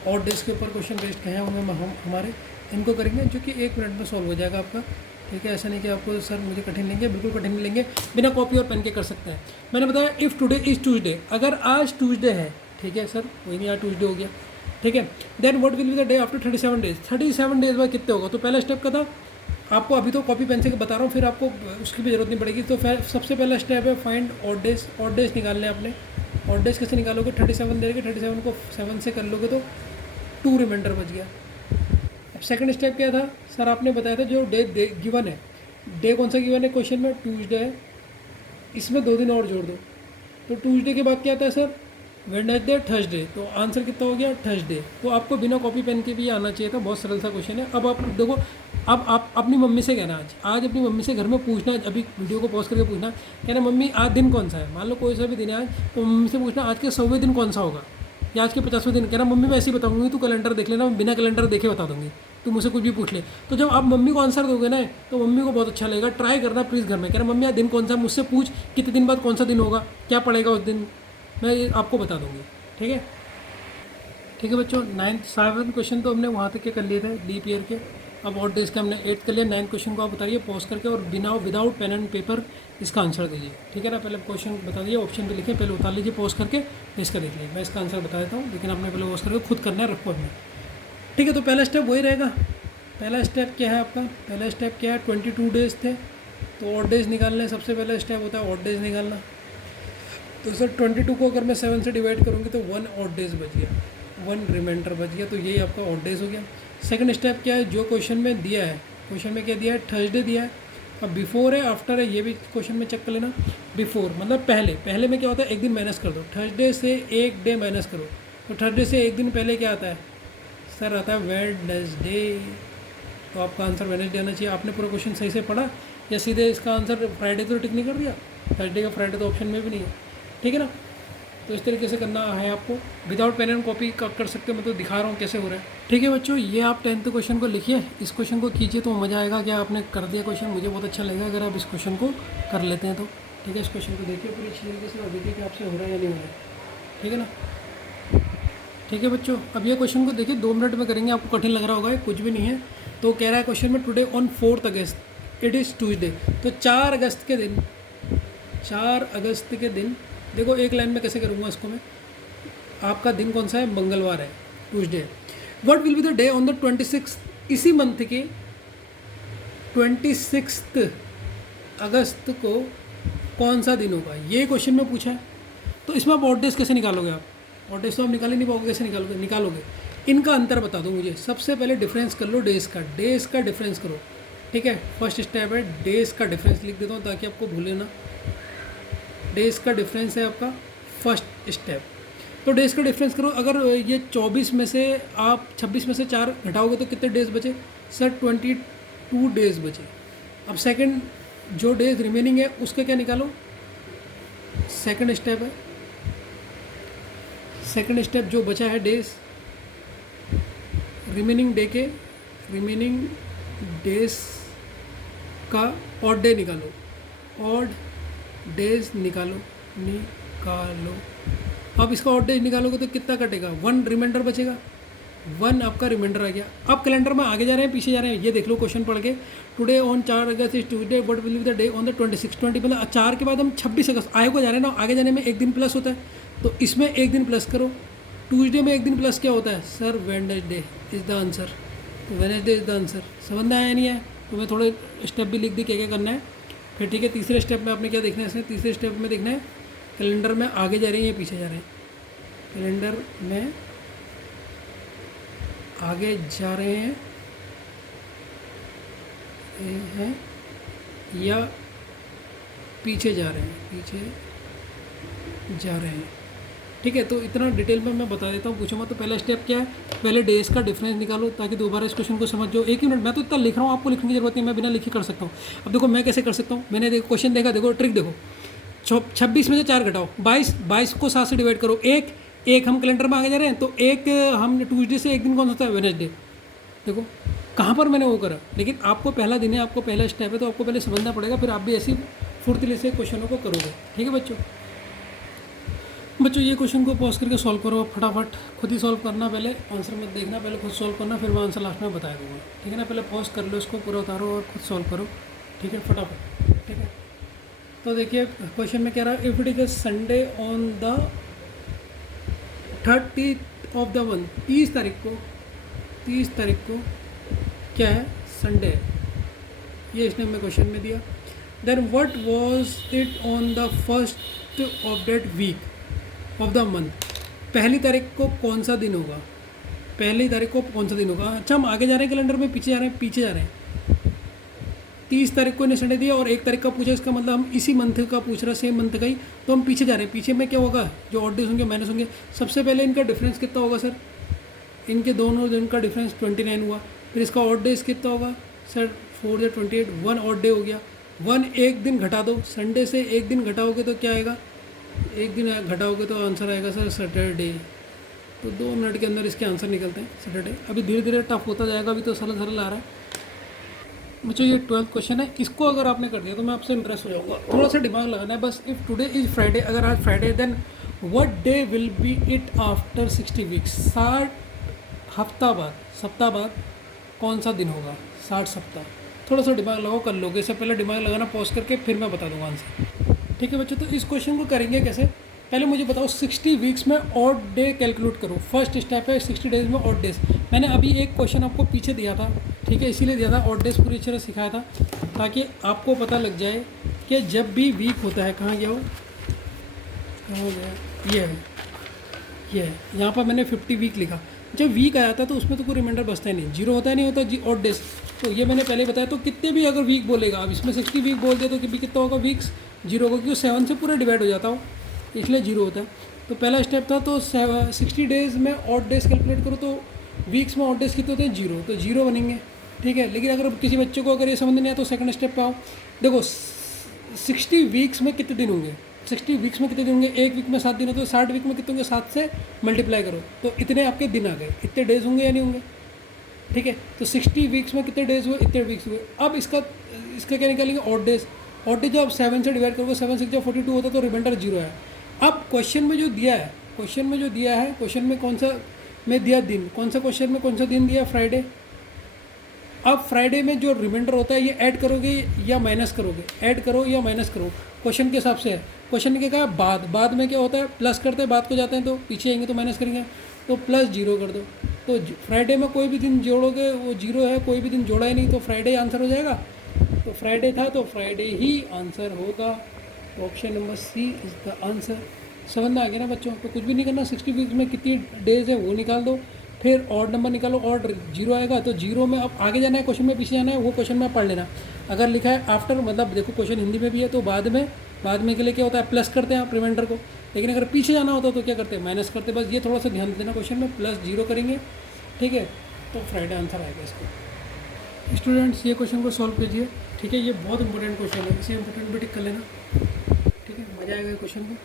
और डेज के ऊपर क्वेश्चन बेस्ड कहे होंगे हम हमारे, इनको करेंगे जो कि 1 मिनट में सॉल्व हो जाएगा आपका। ठीक है, ऐसा नहीं कि आपको सर मुझे कठिन लेंगे, बिल्कुल कठिन नहीं लेंगे, बिना कॉपी और पेन के कर सकते हैं। मैंने बताया इफ़ टुडे इज़ ट्यूसडे, अगर आज ट्यूसडे है, ठीक है सर कोई नहीं, आज ट्यूसडे हो गया, ठीक है। Then what will be the day after 37 days, 37 days बाद कितने होगा। तो पहला स्टेप का था आपको, अभी तो कॉपी पेन से बता रहा हूँ, फिर आपको उसकी भी जरूरत नहीं पड़ेगी। तो सबसे पहला स्टेप है फाइंड ऑड डेज निकालने आपने। ऑड डेज कैसे निकालोगे, 37 दे के 37 को 7 से कर लोगे तो 2 रिमाइंडर बच गया। अब सेकंड स्टेप क्या था सर, आपने बताया था जो डे गिवन है, डे कौन सा गिवन है क्वेश्चन में, ट्यूसडे है, इसमें 2 दिन और जोड़ दो। तो ट्यूसडे के बाद क्या आता है सर, वेडनेसडे, थर्सडे, तो आंसर कितना हो गया, थर्सडे। तो आपको बिना कॉपी पेन के भी आना चाहिए था, बहुत सरल सा क्वेश्चन है। अब आप देखो, अब आप अपनी मम्मी से कहना, आज अपनी मम्मी से घर में पूछना, अभी वीडियो को पॉज करके पूछना, कहना मम्मी आज दिन कौन सा है, मान लो कोई सा भी दिन है आज, तो मम्मी से पूछना आज के 100वें दिन कौन सा होगा या आज के 50वें दिन। कहना मम्मी मैं ऐसे ही बताऊँगी, तू कैलेंडर देख लेना, बिना कैलेंडर देखे बता दूँगी, तू मुझसे कुछ भी पूछ ले। तो जब आप मम्मी को आंसर दोगे ना, तो मम्मी को बहुत अच्छा लगेगा। ट्राई करना प्लीज़ घर में, कहना मम्मी आज दिन कौन सा, मुझसे पूछ कितने दिन बाद कौन सा दिन होगा, क्या पड़ेगा उस दिन, मैं आपको बता दूँगी। ठीक है बच्चों, 7 क्वेश्चन तो हमने वहाँ तक के कर लिए थे लीप ईयर के। अब ऑड डेज के हमने 8 कर लिया। 9 क्वेश्चन को आप बताइए पॉज करके, और विदाउट पेन एंड पेपर इसका आंसर दीजिए। ठीक है ना, पहले क्वेश्चन बता दीजिए, ऑप्शन पे लिखिए, पहले उतार लीजिए पॉज करके, इसका देख लीजिए। मैं इसका आंसर बता देता हूँ, लेकिन आपने पहले पॉज करके खुद करना है, रखो अपने। ठीक है, तो पहला स्टेप वही रहेगा। पहला स्टेप क्या है आपका, पहला स्टेप क्या है, 22 डेज थे, तो ऑड डेज निकालने, सबसे पहला स्टेप होता है ऑड डेज निकालना। तो सर 22 को अगर मैं 7 से डिवाइड करूँगी तो 1 ऑड डेज बच गया, 1 रिमाइंडर बच गया, तो यही आपका ऑड डेज हो गया। सेकंड स्टेप क्या है, जो क्वेश्चन में दिया है, क्वेश्चन में क्या दिया है, थर्सडे दिया है। अब बिफोर है आफ्टर है, ये भी क्वेश्चन में चेक कर लेना। बिफोर मतलब पहले में क्या होता है, एक दिन माइनस कर दो, थर्सडे से एक डे माइनस करो, तो थर्सडे से एक दिन पहले क्या आता है सर, आता है वेडनेसडे। तो आपका आंसर वेडनेसडे आना चाहिए। आपने पूरा क्वेश्चन सही से पढ़ा या सीधे इसका आंसर फ्राइडे तो टिक नहीं कर दिया, थर्सडे का फ्राइडे तो ऑप्शन में भी नहीं है। ठीक है ना, तो इस तरीके से करना है आपको, विदाउट पेन एंड कॉपी कर सकते हो, मैं तो दिखा रहा हूँ कैसे हो रहा है। ठीक है बच्चों, ये आप 10th क्वेश्चन को लिखिए, इस क्वेश्चन को कीजिए तो मज़ा आएगा। क्या आपने कर दिया क्वेश्चन, मुझे बहुत अच्छा लगेगा अगर आप इस क्वेश्चन को कर लेते हैं तो। ठीक है, इस क्वेश्चन को देखिए पूरी अच्छी तरीके से और देखिए कि आपसे हो रहा है या नहीं हो रहा है। ठीक है ना, ठीक है बच्चों, अब ये क्वेश्चन को देखिए 2 मिनट में करेंगे, आपको कठिन लग रहा होगा, कुछ भी नहीं है। तो कह रहा है क्वेश्चन में, today on 4 August it is Tuesday, तो 4 अगस्त के दिन देखो एक लाइन में कैसे करूँगा इसको मैं, आपका दिन कौन सा है, मंगलवार है, Tuesday. What will be the day on the 26, इसी मंथ के 26 अगस्त को कौन सा दिन होगा, ये क्वेश्चन में पूछा है। तो इसमें आप ऑड डेज कैसे निकालोगे, आप ऑड डेज तो आप निकाल ही नहीं पाओगे, कैसे निकालोगे। इनका अंतर बता दो मुझे। सबसे पहले डिफरेंस कर लो डेज का डिफरेंस करो। ठीक है, फर्स्ट स्टेप है डेज का डिफरेंस, लिख देता हूँ ताकि आपको भूले ना। डेज का डिफरेंस है आपका फर्स्ट स्टेप। तो डेज का डिफरेंस करो, अगर ये 24 में से आप 26 में से 4 घटाओगे तो कितने डेज बचे सर, 22 डेज बचे। अब सेकंड जो डेज रिमेनिंग है उसका क्या निकालो, सेकंड स्टेप है। सेकंड स्टेप जो बचा है डेज, रिमेनिंग डेज का ऑड डे निकालो, ऑड डेज निकालो। अब इसका ऑड डेज निकालोगे तो कितना कटेगा, 1 रिमाइंडर बचेगा, 1 आपका रिमाइंडर आ गया। अब कैलेंडर में आगे जा रहे हैं पीछे जा रहे हैं, ये देख लो क्वेश्चन पढ़ के। Today on 4 August is Tuesday, what will be the day on the 26 मतलब 4 के बाद हम 26 अगस्त आगे को जा रहे हैं ना, आगे जाने में एक दिन प्लस होता है, तो इसमें एक दिन प्लस करो। ट्यूसडे में एक दिन प्लस क्या होता है sir, Wednesday is the answer, तो वेडनेसडे इज़ द आंसर। समझ में आया नहीं है, तो मैं थोड़े स्टेप भी लिख दी क्या क्या करना है फिर, ठीक है। तीसरे स्टेप में आपने क्या देखना है, इसमें तीसरे स्टेप में देखना है कैलेंडर में आगे जा रहे हैं या पीछे जा रहे हैं, कैलेंडर में आगे जा रहे हैं या पीछे जा रहे हैं, पीछे जा रहे हैं, ठीक है। तो इतना डिटेल में मैं बता देता हूँ, पूछो मत। तो पहला स्टेप क्या है, पहले डेज का डिफरेंस निकालो ताकि दोबारा इस क्वेश्चन को समझ जाओ। 1 मिनट, मैं तो इतना लिख रहा हूँ, आपको लिखने की जरूरत नहीं, मैं बिना लिखे कर सकता हूँ। अब देखो मैं कैसे कर सकता हूँ, मैंने देखो क्वेश्चन देखा, देखो ट्रिक देखो, 26 में से 4 घटाओ, 22 को 7 से डिवाइड करो, एक हम कैलेंडर में आगे जा रहे हैं तो एक हम ट्यूसडे से एक दिन कौन सा होता है, वेडनेसडे। देखो कहाँ पर मैंने वो करा, लेकिन आपको पहला दिन है, आपको पहला स्टेप है, तो आपको पहले समझना पड़ेगा, फिर आप भी ऐसी फुर्तीले से क्वेश्चनों को करोगे, ठीक है बच्चों। ये क्वेश्चन को पॉज करके सॉल्व करो फटाफट, खुद ही सॉल्व करना, पहले आंसर मत देखना, पहले खुद सॉल्व करना, फिर मैं आंसर लास्ट में बता दूँगा, ठीक है ना। पहले पॉज कर लो, इसको पूरा उतारो और खुद सॉल्व करो, ठीक है, फटाफट, ठीक है। तो देखिए क्वेश्चन में कह रहा है, if it is Sunday on the 30th of the month, 30 तारीख को क्या है, संडे है, ये इसने हमें क्वेश्चन में दिया। Then what was it on the first of that week of the month, पहली तारीख को कौन सा दिन होगा, पहली तारीख को कौन सा दिन होगा। अच्छा हम आगे जा रहे हैं कैलेंडर में, पीछे जा रहे हैं, 30 तारीख को इन्हें संडे दिया और 1 तारीख का पूछा, इसका मतलब हम इसी मंथ का पूछ रहा है, सेम मंथ का ही, तो हम पीछे जा रहे हैं। पीछे में क्या होगा, जो ऑड डेज होंगे माइनस होंगे। सबसे पहले इनका डिफरेंस कितना होगा सर, इनके दोनों दिन का डिफरेंस 29 हुआ, फिर इसका ऑड डेज कितना होगा सर, 4 या 28, 1 ऑड डे हो गया, 1 एक दिन घटा दो, संडे से एक दिन घटाओगे तो क्या आएगा, एक दिन घटाओगे तो आंसर आएगा सर सैटरडे। तो 2 मिनट के अंदर इसके आंसर निकलते हैं सैटरडे। अभी धीरे धीरे टफ होता जाएगा, अभी तो सरल सरल आ रहा है मुझे। ये 12th क्वेश्चन है, इसको अगर आपने कर दिया तो मैं आपसे इंप्रेस हो जाऊंगा। थोड़ा सा दिमाग लगाना है बस। इफ़ टुडे इज़ फ्राइडे, अगर आज Friday, then what day will be it after 60 weeks, 60 सप्ताह बाद कौन सा दिन होगा, 60 सप्ताह। थोड़ा सा दिमाग लगाओ, कर लोगे। इससे पहले दिमाग लगाना पॉज करके फिर मैं बता दूंगा आंसर, ठीक है बच्चों। तो इस क्वेश्चन को करेंगे कैसे, पहले मुझे बताओ 60 वीक्स में ऑड डे कैलकुलेट करो। फर्स्ट स्टेप है 60 डेज में ऑड डेज। मैंने अभी एक क्वेश्चन आपको पीछे दिया था, ठीक है, इसीलिए दिया था, ऑड डेज पूरी तरह सिखाया था ताकि आपको पता लग जाए कि जब भी वीक होता है, कहाँ गया हो, कहाँ हो गया, ये है, यहाँ पर मैंने 50 वीक लिखा। जब वीक आया था तो उसमें तो कोई रिमाइंडर बचता ही नहीं, जीरो होता ही नहीं होता जी, ऑड डेज। तो ये मैंने पहले बताया। तो कितने भी अगर वीक बोलेगा, अब इसमें 60 वीक बोल दिया तो भी कितना होगा, वीक्स जीरो होगा, क्योंकि 7 से पूरा डिवाइड हो जाता हो, इसलिए जीरो होता है। तो पहला स्टेप था, तो 60 डेज़ में ऑड डेज कैलकुलेट करो, तो वीक्स में ऑड डेज कितने होते हैं, जीरो, तो जीरो बनेंगे, ठीक है। लेकिन अगर किसी बच्चे को अगर ये समझ नहीं आया तो सेकंड स्टेप पे आओ। देखो 60 वीक्स में कितने दिन होंगे, 60 वीक्स में कितने दिन होंगे, एक वीक में 7 दिन होते हैं, तो 60 वीक में कितने होंगे, 7 से मल्टीप्लाई करो तो इतने आपके दिन आ गए। इतने डेज होंगे या नहीं होंगे, ठीक है। तो 60 वीक्स में कितने डेज हुए, इतने वीक्स हुए। अब इसका क्या निकालेंगे, ऑड डेज। ऑड डेज जब 7 से डिवाइड करोगे, 7 6 जब 42 होता है तो रिमाइंडर जीरो है। अब क्वेश्चन में जो दिया है, क्वेश्चन में कौन सा में दिया दिन, कौन सा क्वेश्चन में कौन सा दिन दिया, फ्राइडे। अब फ्राइडे में जो रिमाइंडर होता है ये ऐड करोगे या माइनस करोगे, ऐड करो या माइनस करो, क्वेश्चन के हिसाब से है। क्वेश्चन ने क्या कहा, बाद में क्या होता है, प्लस करते हैं, बाद को जाते हैं तो पीछे आएंगे तो माइनस करेंगे, तो प्लस जीरो कर दो। तो फ्राइडे में कोई भी दिन जोड़ोगे वो जीरो है, कोई भी दिन जोड़ा ही नहीं तो फ्राइडे आंसर हो जाएगा। तो फ्राइडे था तो फ्राइडे ही आंसर होगा। तो option number C is the answer. समझ में आ गया ना बच्चों। तो कुछ भी नहीं करना, 60 वीक्स में कितनी डेज है वो निकाल दो, फिर ऑड नंबर निकालो, ऑड जीरो आएगा तो जीरो में अब आगे जाना है, क्वेश्चन में पीछे जाना है, वो क्वेश्चन में पढ़ लेना। अगर लिखा है आफ्टर, मतलब देखो क्वेश्चन हिंदी में भी है तो बाद में के लिए क्या होता है, प्लस करते हैं आप रिमाइंडर को। लेकिन अगर पीछे जाना होता तो क्या करते हैं, माइनस करते। बस ये थोड़ा सा ध्यान देना, क्वेश्चन में प्लस जीरो करेंगे, ठीक है। तो फ्राइडे आंसर आएगा इसको। स्टूडेंट्स ये क्वेश्चन को सॉल्व कीजिए, ठीक है, ये बहुत इंपॉर्टेंट क्वेश्चन है, इसे इंपॉर्टेंट भी टिक कर लेना। ठीक है, मजा आएगा क्वेश्चन में।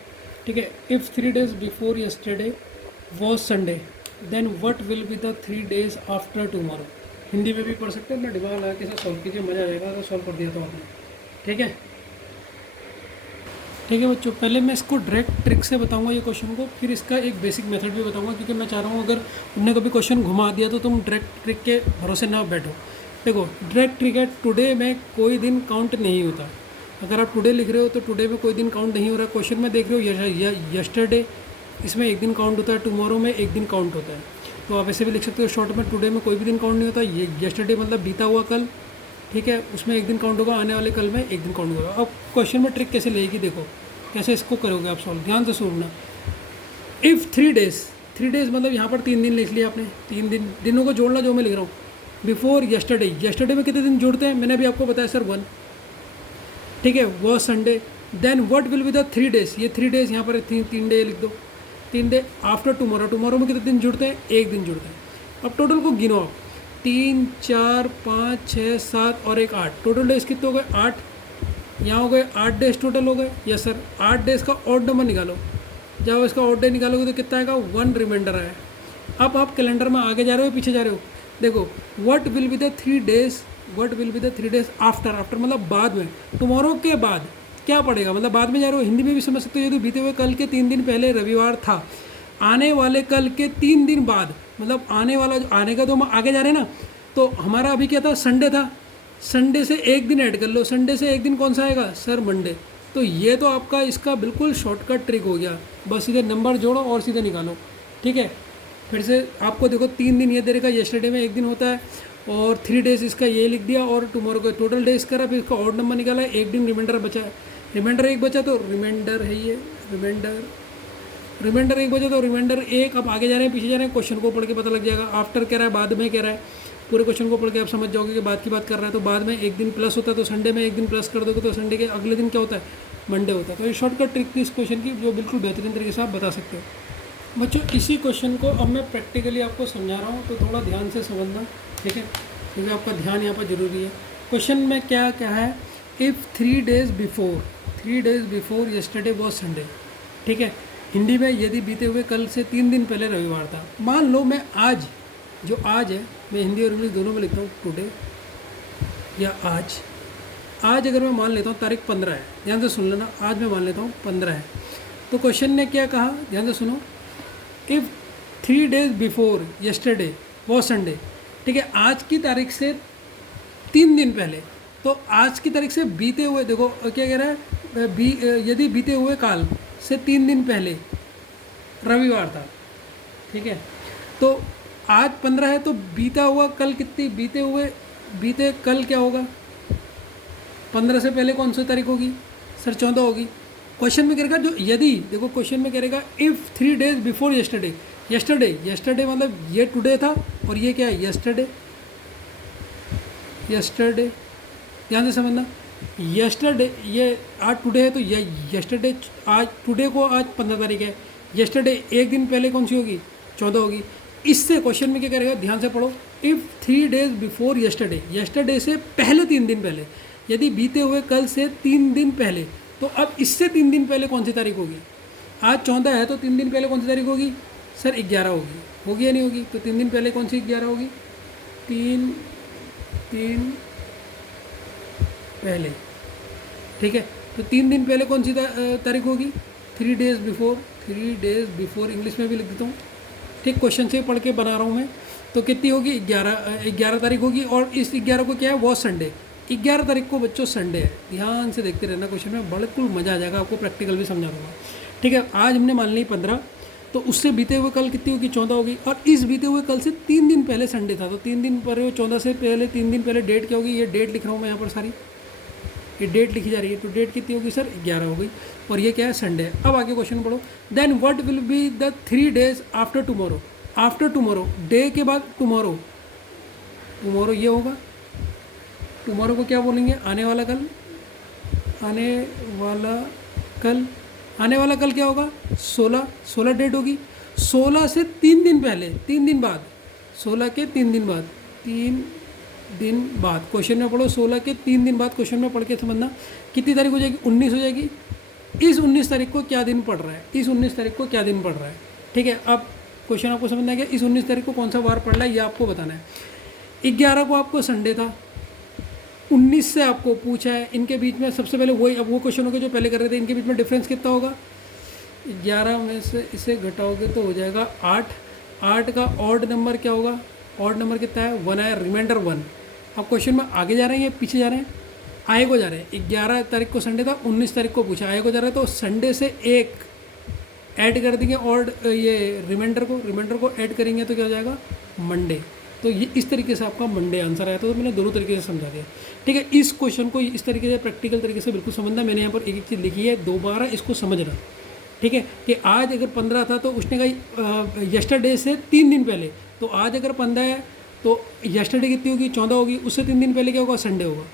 ठीक है, if 3 days before yesterday was Sunday then what will be the 3 days after tomorrow. Hindi में भी पढ़ सकते हैं, अपना दिमाग लगा के इसे सॉल्व कीजिए, मजा आएगा अगर सॉल्व कर दिया तो आपने। ठीक है, ठीक है बच्चों, पहले मैं इसको डायरेक्ट ट्रिक से बताऊंगा ये क्वेश्चन को, फिर इसका एक बेसिक मेथड भी बताऊंगा, क्योंकि मैं चाह रहा हूँ अगर तुमने कभी क्वेश्चन घुमा दिया तो तुम डायरेक्ट ट्रिक के भरोसे ना बैठो। देखो, डायरेक्ट ट्रिक है, टुडे में कोई दिन काउंट नहीं होता। अगर आप टुडे लिख रहे हो तो टुडे में कोई दिन काउंट नहीं हो रहा। क्वेश्चन में देख रहे हो यस्टरडे, इसमें एक दिन काउंट होता है, टुमारो में एक दिन काउंट होता है। तो आप ऐसे भी लिख सकते हो शॉर्ट में, टुडे में कोई भी दिन काउंट नहीं होता, ये यस्टरडे मतलब बीता हुआ कल, ठीक है, उसमें एक दिन काउंट होगा, आने वाले कल में एक दिन काउंट होगा। अब क्वेश्चन में ट्रिक कैसे लेगी, देखो कैसे इसको करोगे आप सॉल्व, ध्यान से सुनना। इफ़ 3 days, 3 days मतलब यहाँ पर 3 दिन लिख लिया आपने, 3 दिन, दिनों को जोड़ना जो मैं लिख रहा हूँ। बिफोर यस्टरडे, यस्टरडे में कितने दिन जुड़ते हैं, मैंने अभी आपको बताया सर 1, ठीक है, वो Sunday. Then what will be the 3 days, ये 3 days यहाँ पर 3 डे लिख दो, 3 डे आफ्टर टुमारो, टुमारो में कितने दिन जुड़ते हैं, एक दिन जुड़ते हैं। अब टोटल को गिनो आप, 3 4 5 6 7 और 1 8, टोटल डेज कितने हो गए, 8। यहाँ हो गए 8 डेज टोटल हो गए। यस सर, 8 डेज का ऑड नंबर निकालो, जब इसका ऑड डे निकालोगे तो कितना आएगा, 1 रिमाइंडर आया। अब आप कैलेंडर में आगे जा रहे हो पीछे जा रहे हो, देखो what will be the 3 days, what will be the 3 days after, after मतलब बाद में, टुमारो के बाद क्या पड़ेगा, मतलब बाद में जा रहे हो। हिंदी में भी समझ सकते हो, यदि बीते हुए कल के 3 दिन पहले रविवार था, आने वाले कल के 3 दिन बाद, मतलब आने वाला, आने का तो हम आगे जा रहे हैं ना, तो हमारा अभी क्या था, संडे था, संडे से एक दिन ऐड कर लो, संडे से एक दिन कौन सा आएगा सर, मंडे। तो ये तो आपका इसका बिल्कुल शॉर्टकट ट्रिक हो गया, बस सीधे नंबर जोड़ो और सीधे निकालो। ठीक है, फिर से आपको देखो 3 दिन ये दे रखा, यस्टरडे में एक दिन होता है, और 3 days इसका ये लिख दिया, और टुमारो का टोटल डेज करा, फिर इसका ऑड नंबर निकाला, एक दिन रिमाइंडर बचा है, रिमाइंडर 1 बचा तो रिमाइंडर है ये, रिमाइंडर 1 बचा तो रिमाइंडर 1। अब आगे जा रहे हैं पीछे जा रहे हैं, क्वेश्चन को पढ़ के पता लग जाएगा। आफ्टर कह रहा है, बाद में कह रहा है, पूरे क्वेश्चन को पढ़ के आप समझ जाओगे कि बाद की बात कर रहा है। तो बाद में एक दिन प्लस होता है, तो संडे में एक दिन प्लस कर दोगे तो संडे के अगले दिन क्या होता है, मंडे होता है। तो ये शॉर्टकट ट्रिक थी इस क्वेश्चन की, जो बिल्कुल बेहतरीन तरीके से आप बता सकते हो। बच्चों, इसी क्वेश्चन को अब मैं प्रैक्टिकली आपको समझा रहा हूँ, तो थोड़ा ध्यान से समझना, ठीक है, क्योंकि आपका ध्यान यहाँ पर ज़रूरी है। क्वेश्चन में क्या क्या है, if 3 days before yesterday was Sunday, ठीक है, हिंदी में यदि बीते हुए कल से 3 दिन पहले रविवार था। मान लो मैं आज, जो आज है, मैं हिंदी और इंग्लिश दोनों में लिखता हूँ, टुडे या आज अगर मैं मान लेता हूँ तारीख 15 है, ध्यान से सुन लेना, आज मैं मान लेता हूँ 15 है, तो क्वेश्चन ने क्या कहा, ध्यान से सुनो, इफ़ 3 days बिफोर यस्टरडे वो संडे, ठीक है, आज की तारीख से 3 दिन पहले, तो आज की तारीख से बीते हुए, देखो क्या कह रहा है, यदि बीते हुए काल से 3 दिन पहले रविवार था, ठीक है, तो आज 15 है, तो बीता हुआ कल कितनी, बीते कल क्या होगा, 15 से पहले कौन सी तारीख होगी सर, 14 होगी। क्वेश्चन में करेगा जो, यदि देखो क्वेश्चन में करेगा if 3 days before yesterday, yesterday मतलब ये टुडे था, और ये क्या है, यस्टरडे, ध्यान से समझना, यस्टरडे, ये आज टुडे है, तो ये यस्टरडे, आज टुडे को आज 15 तारीख है, यस्टरडे एक दिन पहले कौन सी होगी, 14 होगी। इससे क्वेश्चन में क्या करेगा, ध्यान से पढ़ो, इफ़ 3 days बिफोर यस्टरडे से पहले 3 दिन पहले, यदि बीते हुए कल से 3 दिन पहले, तो अब इससे 3 दिन पहले कौन सी तारीख होगी, आज 14 है, तो 3 दिन पहले कौन सी तारीख होगी सर, 11 होगी या नहीं होगी, तो 3 दिन पहले कौन सी 11 होगी, 3 पहले, ठीक है, तो 3 दिन पहले कौन सी तारीख होगी, 3 days बिफोर, इंग्लिश में भी लिख देता हूँ, ठीक, क्वेश्चन से पढ़ के बना रहा हूँ मैं, तो कितनी होगी, 11 तारीख होगी, और इस 11 को क्या है, वो संडे, 11 तारीख को बच्चों संडे है। ध्यान से देखते रहना, क्वेश्चन में बिल्कुल मज़ा आ जाएगा, आपको प्रैक्टिकल भी समझा दूँगा। ठीक है, आज हमने मान ली 15, तो उससे बीते हुए कल कितनी होगी, 14 होगी, और इस बीते हुए कल से 3 दिन पहले संडे था, तो 3 दिन पहले, 14 से पहले 3 दिन पहले डेट क्या होगी, ये डेट लिख रहा हूँ मैं यहाँ पर, सारी ये डेट लिखी जा रही है, तो डेट कितनी होगी सर, 11 हो गई, और ये क्या है, संडे। अब आगे क्वेश्चन पढ़ो, then what will be the 3 days after tomorrow, after tomorrow, day के बाद टुमारो ये होगा, टुमारो को क्या बोलेंगे, आने वाला कल, आने वाला कल क्या होगा, 16 डेट होगी, 16 से 3 दिन पहले, 3 दिन बाद, 16 के 3 दिन बाद, 3 दिन बाद, क्वेश्चन में पढ़ो 16 के 3 दिन बाद क्वेश्चन में पढ़ के समझना। कितनी तारीख हो जाएगी, 19 हो जाएगी। इस 19 तारीख को क्या दिन पड़ रहा है, इस 19 तारीख को क्या दिन पड़ रहा है, ठीक है। अब क्वेश्चन आपको समझना है कि इस 19 तारीख को कौन सा वार पड़ रहा है, ये आपको बताना है। 11 को आपको संडे था, 19 से आपको पूछा है, इनके बीच में सबसे पहले वही, अब वो क्वेश्चन हो गए जो पहले कर रहे थे, इनके बीच में डिफरेंस कितना होगा, 11 में से इसे घटाओगे तो हो जाएगा 8। 8 का ऑड नंबर क्या होगा, ऑड नंबर कितना है, 1 है, रिमाइंडर 1। अब क्वेश्चन में आगे जा रहे हैं या पीछे जा रहे हैं, आए को जा रहे हैं। 11 तारीख को संडे था, 19 तारीख को पूछा, आए को जा रहा है, तो संडे से एक ऐड कर देंगे ऑड ये रिमाइंडर को ऐड करेंगे तो क्या हो जाएगा, मंडे। तो ये इस तरीके से आपका मंडे आंसर आया था। तो मैंने दोनों तरीके से समझा दिया, ठीक है। इस क्वेश्चन को इस तरीके से प्रैक्टिकल तरीके से बिल्कुल समझना। मैंने यहाँ पर एक चीज़ लिखी है, दोबारा इसको समझना, ठीक है। कि आज अगर 15 था तो उसने कहा यस्टरडे से 3 दिन पहले, तो आज अगर 15 है तो यस्टरडे कितनी होगी, 14 होगी, उससे 3 दिन पहले क्या होगा, संडे होगा,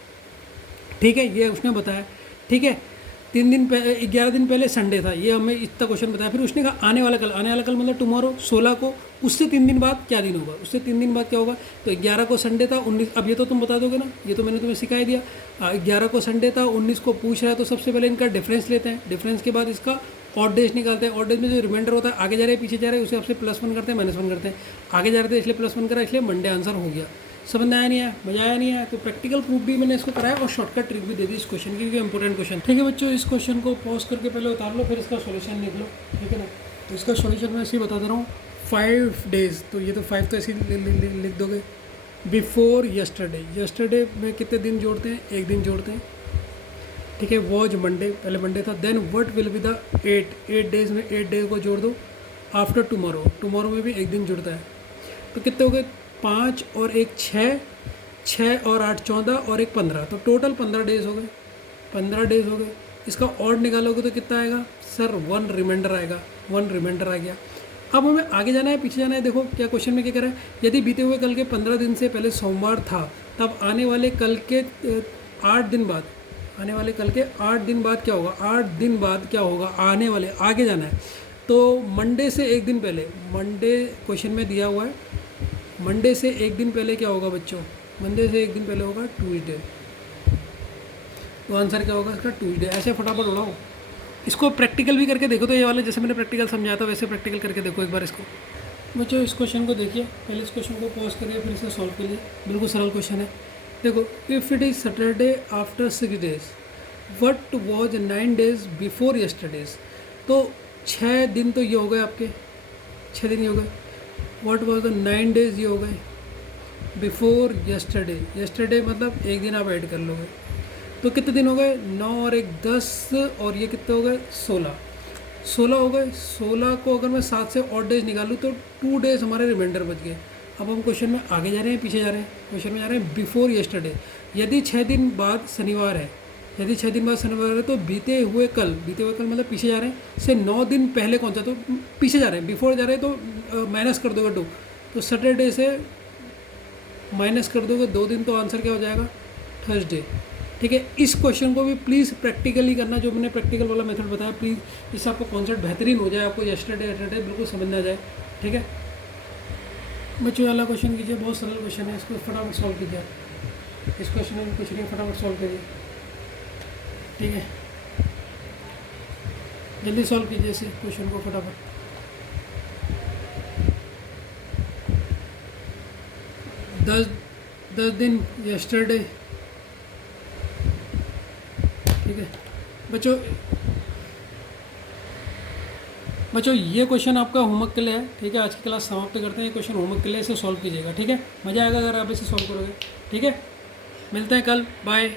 ठीक है। ये उसने बताया, ठीक है। 3 दिन पहले, 11 दिन पहले संडे था, ये हमें इतना क्वेश्चन बताया। फिर उसने कहा आने वाला कल मतलब टुमारो 16 को, उससे 3 दिन बाद क्या दिन होगा, उससे 3 दिन बाद क्या होगा। तो 11 को संडे था, 19, अब ये तो तुम बता दोगे ना, ये तो मैंने तुम्हें सिखा दिया। 11 को संडे था, 19 को पूछ रहा है, तो सबसे पहले इनका डिफरेंस लेते हैं, डिफरेंस के बाद इसका ऑड डेज निकालते हैं। ऑड डेज में जो रिमाइंडर होता है, आगे जा रहे हैं पीछे जा रहे हैं, उसे आपसे +1 करते हैं, -1 करते हैं। आगे जा रहे थे इसलिए +1 करा, इसलिए मंडे आंसर हो गया। समझ में आया नहीं आया, मजा आया नहीं आया। तो प्रैक्टिकल प्रूफ भी मैंने इसको कराया और शॉर्टकट ट्रिक भी दे दी इस क्वेश्चन की, क्योंकि इंपॉर्टेंट क्वेश्चन, ठीक है बच्चों। इस क्वेश्चन को पॉज करके पहले उतार लो, फिर इसका सॉल्यूशन लिख लो, ठीक है ना। तो इसका सॉल्यूशन मैं ऐसे ही बता दे रहा हूँ। 5 डेज, तो ये तो 5 तो ऐसे लिख दोगे। बिफोर यस्टरडे में कितने दिन जोड़ते हैं, एक दिन जोड़ते हैं, ठीक है। वॉज मंडे, पहले मंडे था। Then what will be the 8 days में 8 डेज को जोड़ दो। आफ्टर टुमारो में भी एक दिन जुड़ता है, तो कितने हो गए, 5 और 1 6, 6 और 8 14 और 1 15, तो टोटल 15 डेज हो गए, 15 डेज हो गए। इसका ऑड निकालोगे तो कितना आएगा सर, 1 रिमाइंडर आएगा, 1 रिमाइंडर आ गया। अब हमें आगे जाना है पीछे जाना है, देखो क्या क्वेश्चन में क्या कह रहा है। यदि बीते हुए कल के 15 दिन से पहले सोमवार था, तब आने वाले कल के 8 दिन बाद, आने वाले कल के 8 दिन बाद क्या होगा, 8 दिन बाद क्या होगा, आने वाले, आगे जाना है। तो मंडे से एक दिन पहले, मंडे क्वेश्चन में दिया हुआ है, मंडे से एक दिन पहले क्या होगा बच्चों, मंडे से एक दिन पहले होगा ट्यूसडे। तो आंसर क्या होगा इसका, ट्यूसडे। ऐसे फटाफट उड़ाओ, इसको प्रैक्टिकल भी करके देखो। तो ये वाला जैसे मैंने प्रैक्टिकल समझाया था वैसे प्रैक्टिकल करके देखो एक बार इसको। बच्चों इस क्वेश्चन को देखिए, पहले इस क्वेश्चन को पॉज करिए, फिर इसे सॉल्व करिए। बिल्कुल सरल क्वेश्चन है। देखो, if it is Saturday after 6 days, what was 9 days before yesterday's. तो 6 दिन तो ये हो गए आपके, 6 दिन ये हो गए। व्हाट वॉज द 9 डेज, ये हो गए बिफोर यस्टरडे मतलब एक दिन आप ऐड कर लोगे, तो कितने दिन हो गए, 9 और 1 10, और ये कितने हो गए 16 हो गए। 16 को अगर मैं 7 से ऑड डेज निकालूँ तो 2 डेज हमारे रिमाइंडर बच गए। अब हम क्वेश्चन में आगे जा रहे हैं पीछे जा रहे हैं, क्वेश्चन में जा रहे हैं बिफोर यस्टरडे। यदि 6 दिन बाद शनिवार है, यदि 6 दिन बाद शनिवार है, तो बीते हुए कल मतलब पीछे जा रहे हैं, से 9 दिन पहले कौन सा, तो पीछे जा रहे हैं, बिफोर जा रहे हैं तो माइनस कर दोगे 2, तो सैटरडे से माइनस कर दोगे 2 दिन, तो आंसर क्या हो जाएगा, थर्सडे, ठीक है। इस क्वेश्चन को भी प्लीज़ प्रैक्टिकली करना, जो मैंने प्रैक्टिकल वाला मेथड बताया, प्लीज़ इससे आपको कॉन्सेप्ट बेहतरीन हो जाए, आपको यस्टरडे बिल्कुल समझ में आ जाए, ठीक है। बच्चों वाला क्वेश्चन कीजिए, बहुत सरल क्वेश्चन है, इसको फटाफट सॉल्व कीजिए। इस क्वेश्चन में कुछ नहीं, फटाफट सॉल्व करिए, ठीक है। जल्दी सॉल्व कीजिए इस क्वेश्चन को फटाफट। दस दिन यस्टरडे, ठीक है। बच्चों ये क्वेश्चन आपका होमवर्क के लिए है, ठीक है। आज की क्लास समाप्त करते हैं। ये क्वेश्चन होमवर्क के लिए, इसे सॉल्व कीजिएगा, ठीक है। मज़ा आएगा अगर आप इसे सॉल्व करोगे, ठीक है। मिलते हैं कल, बाय।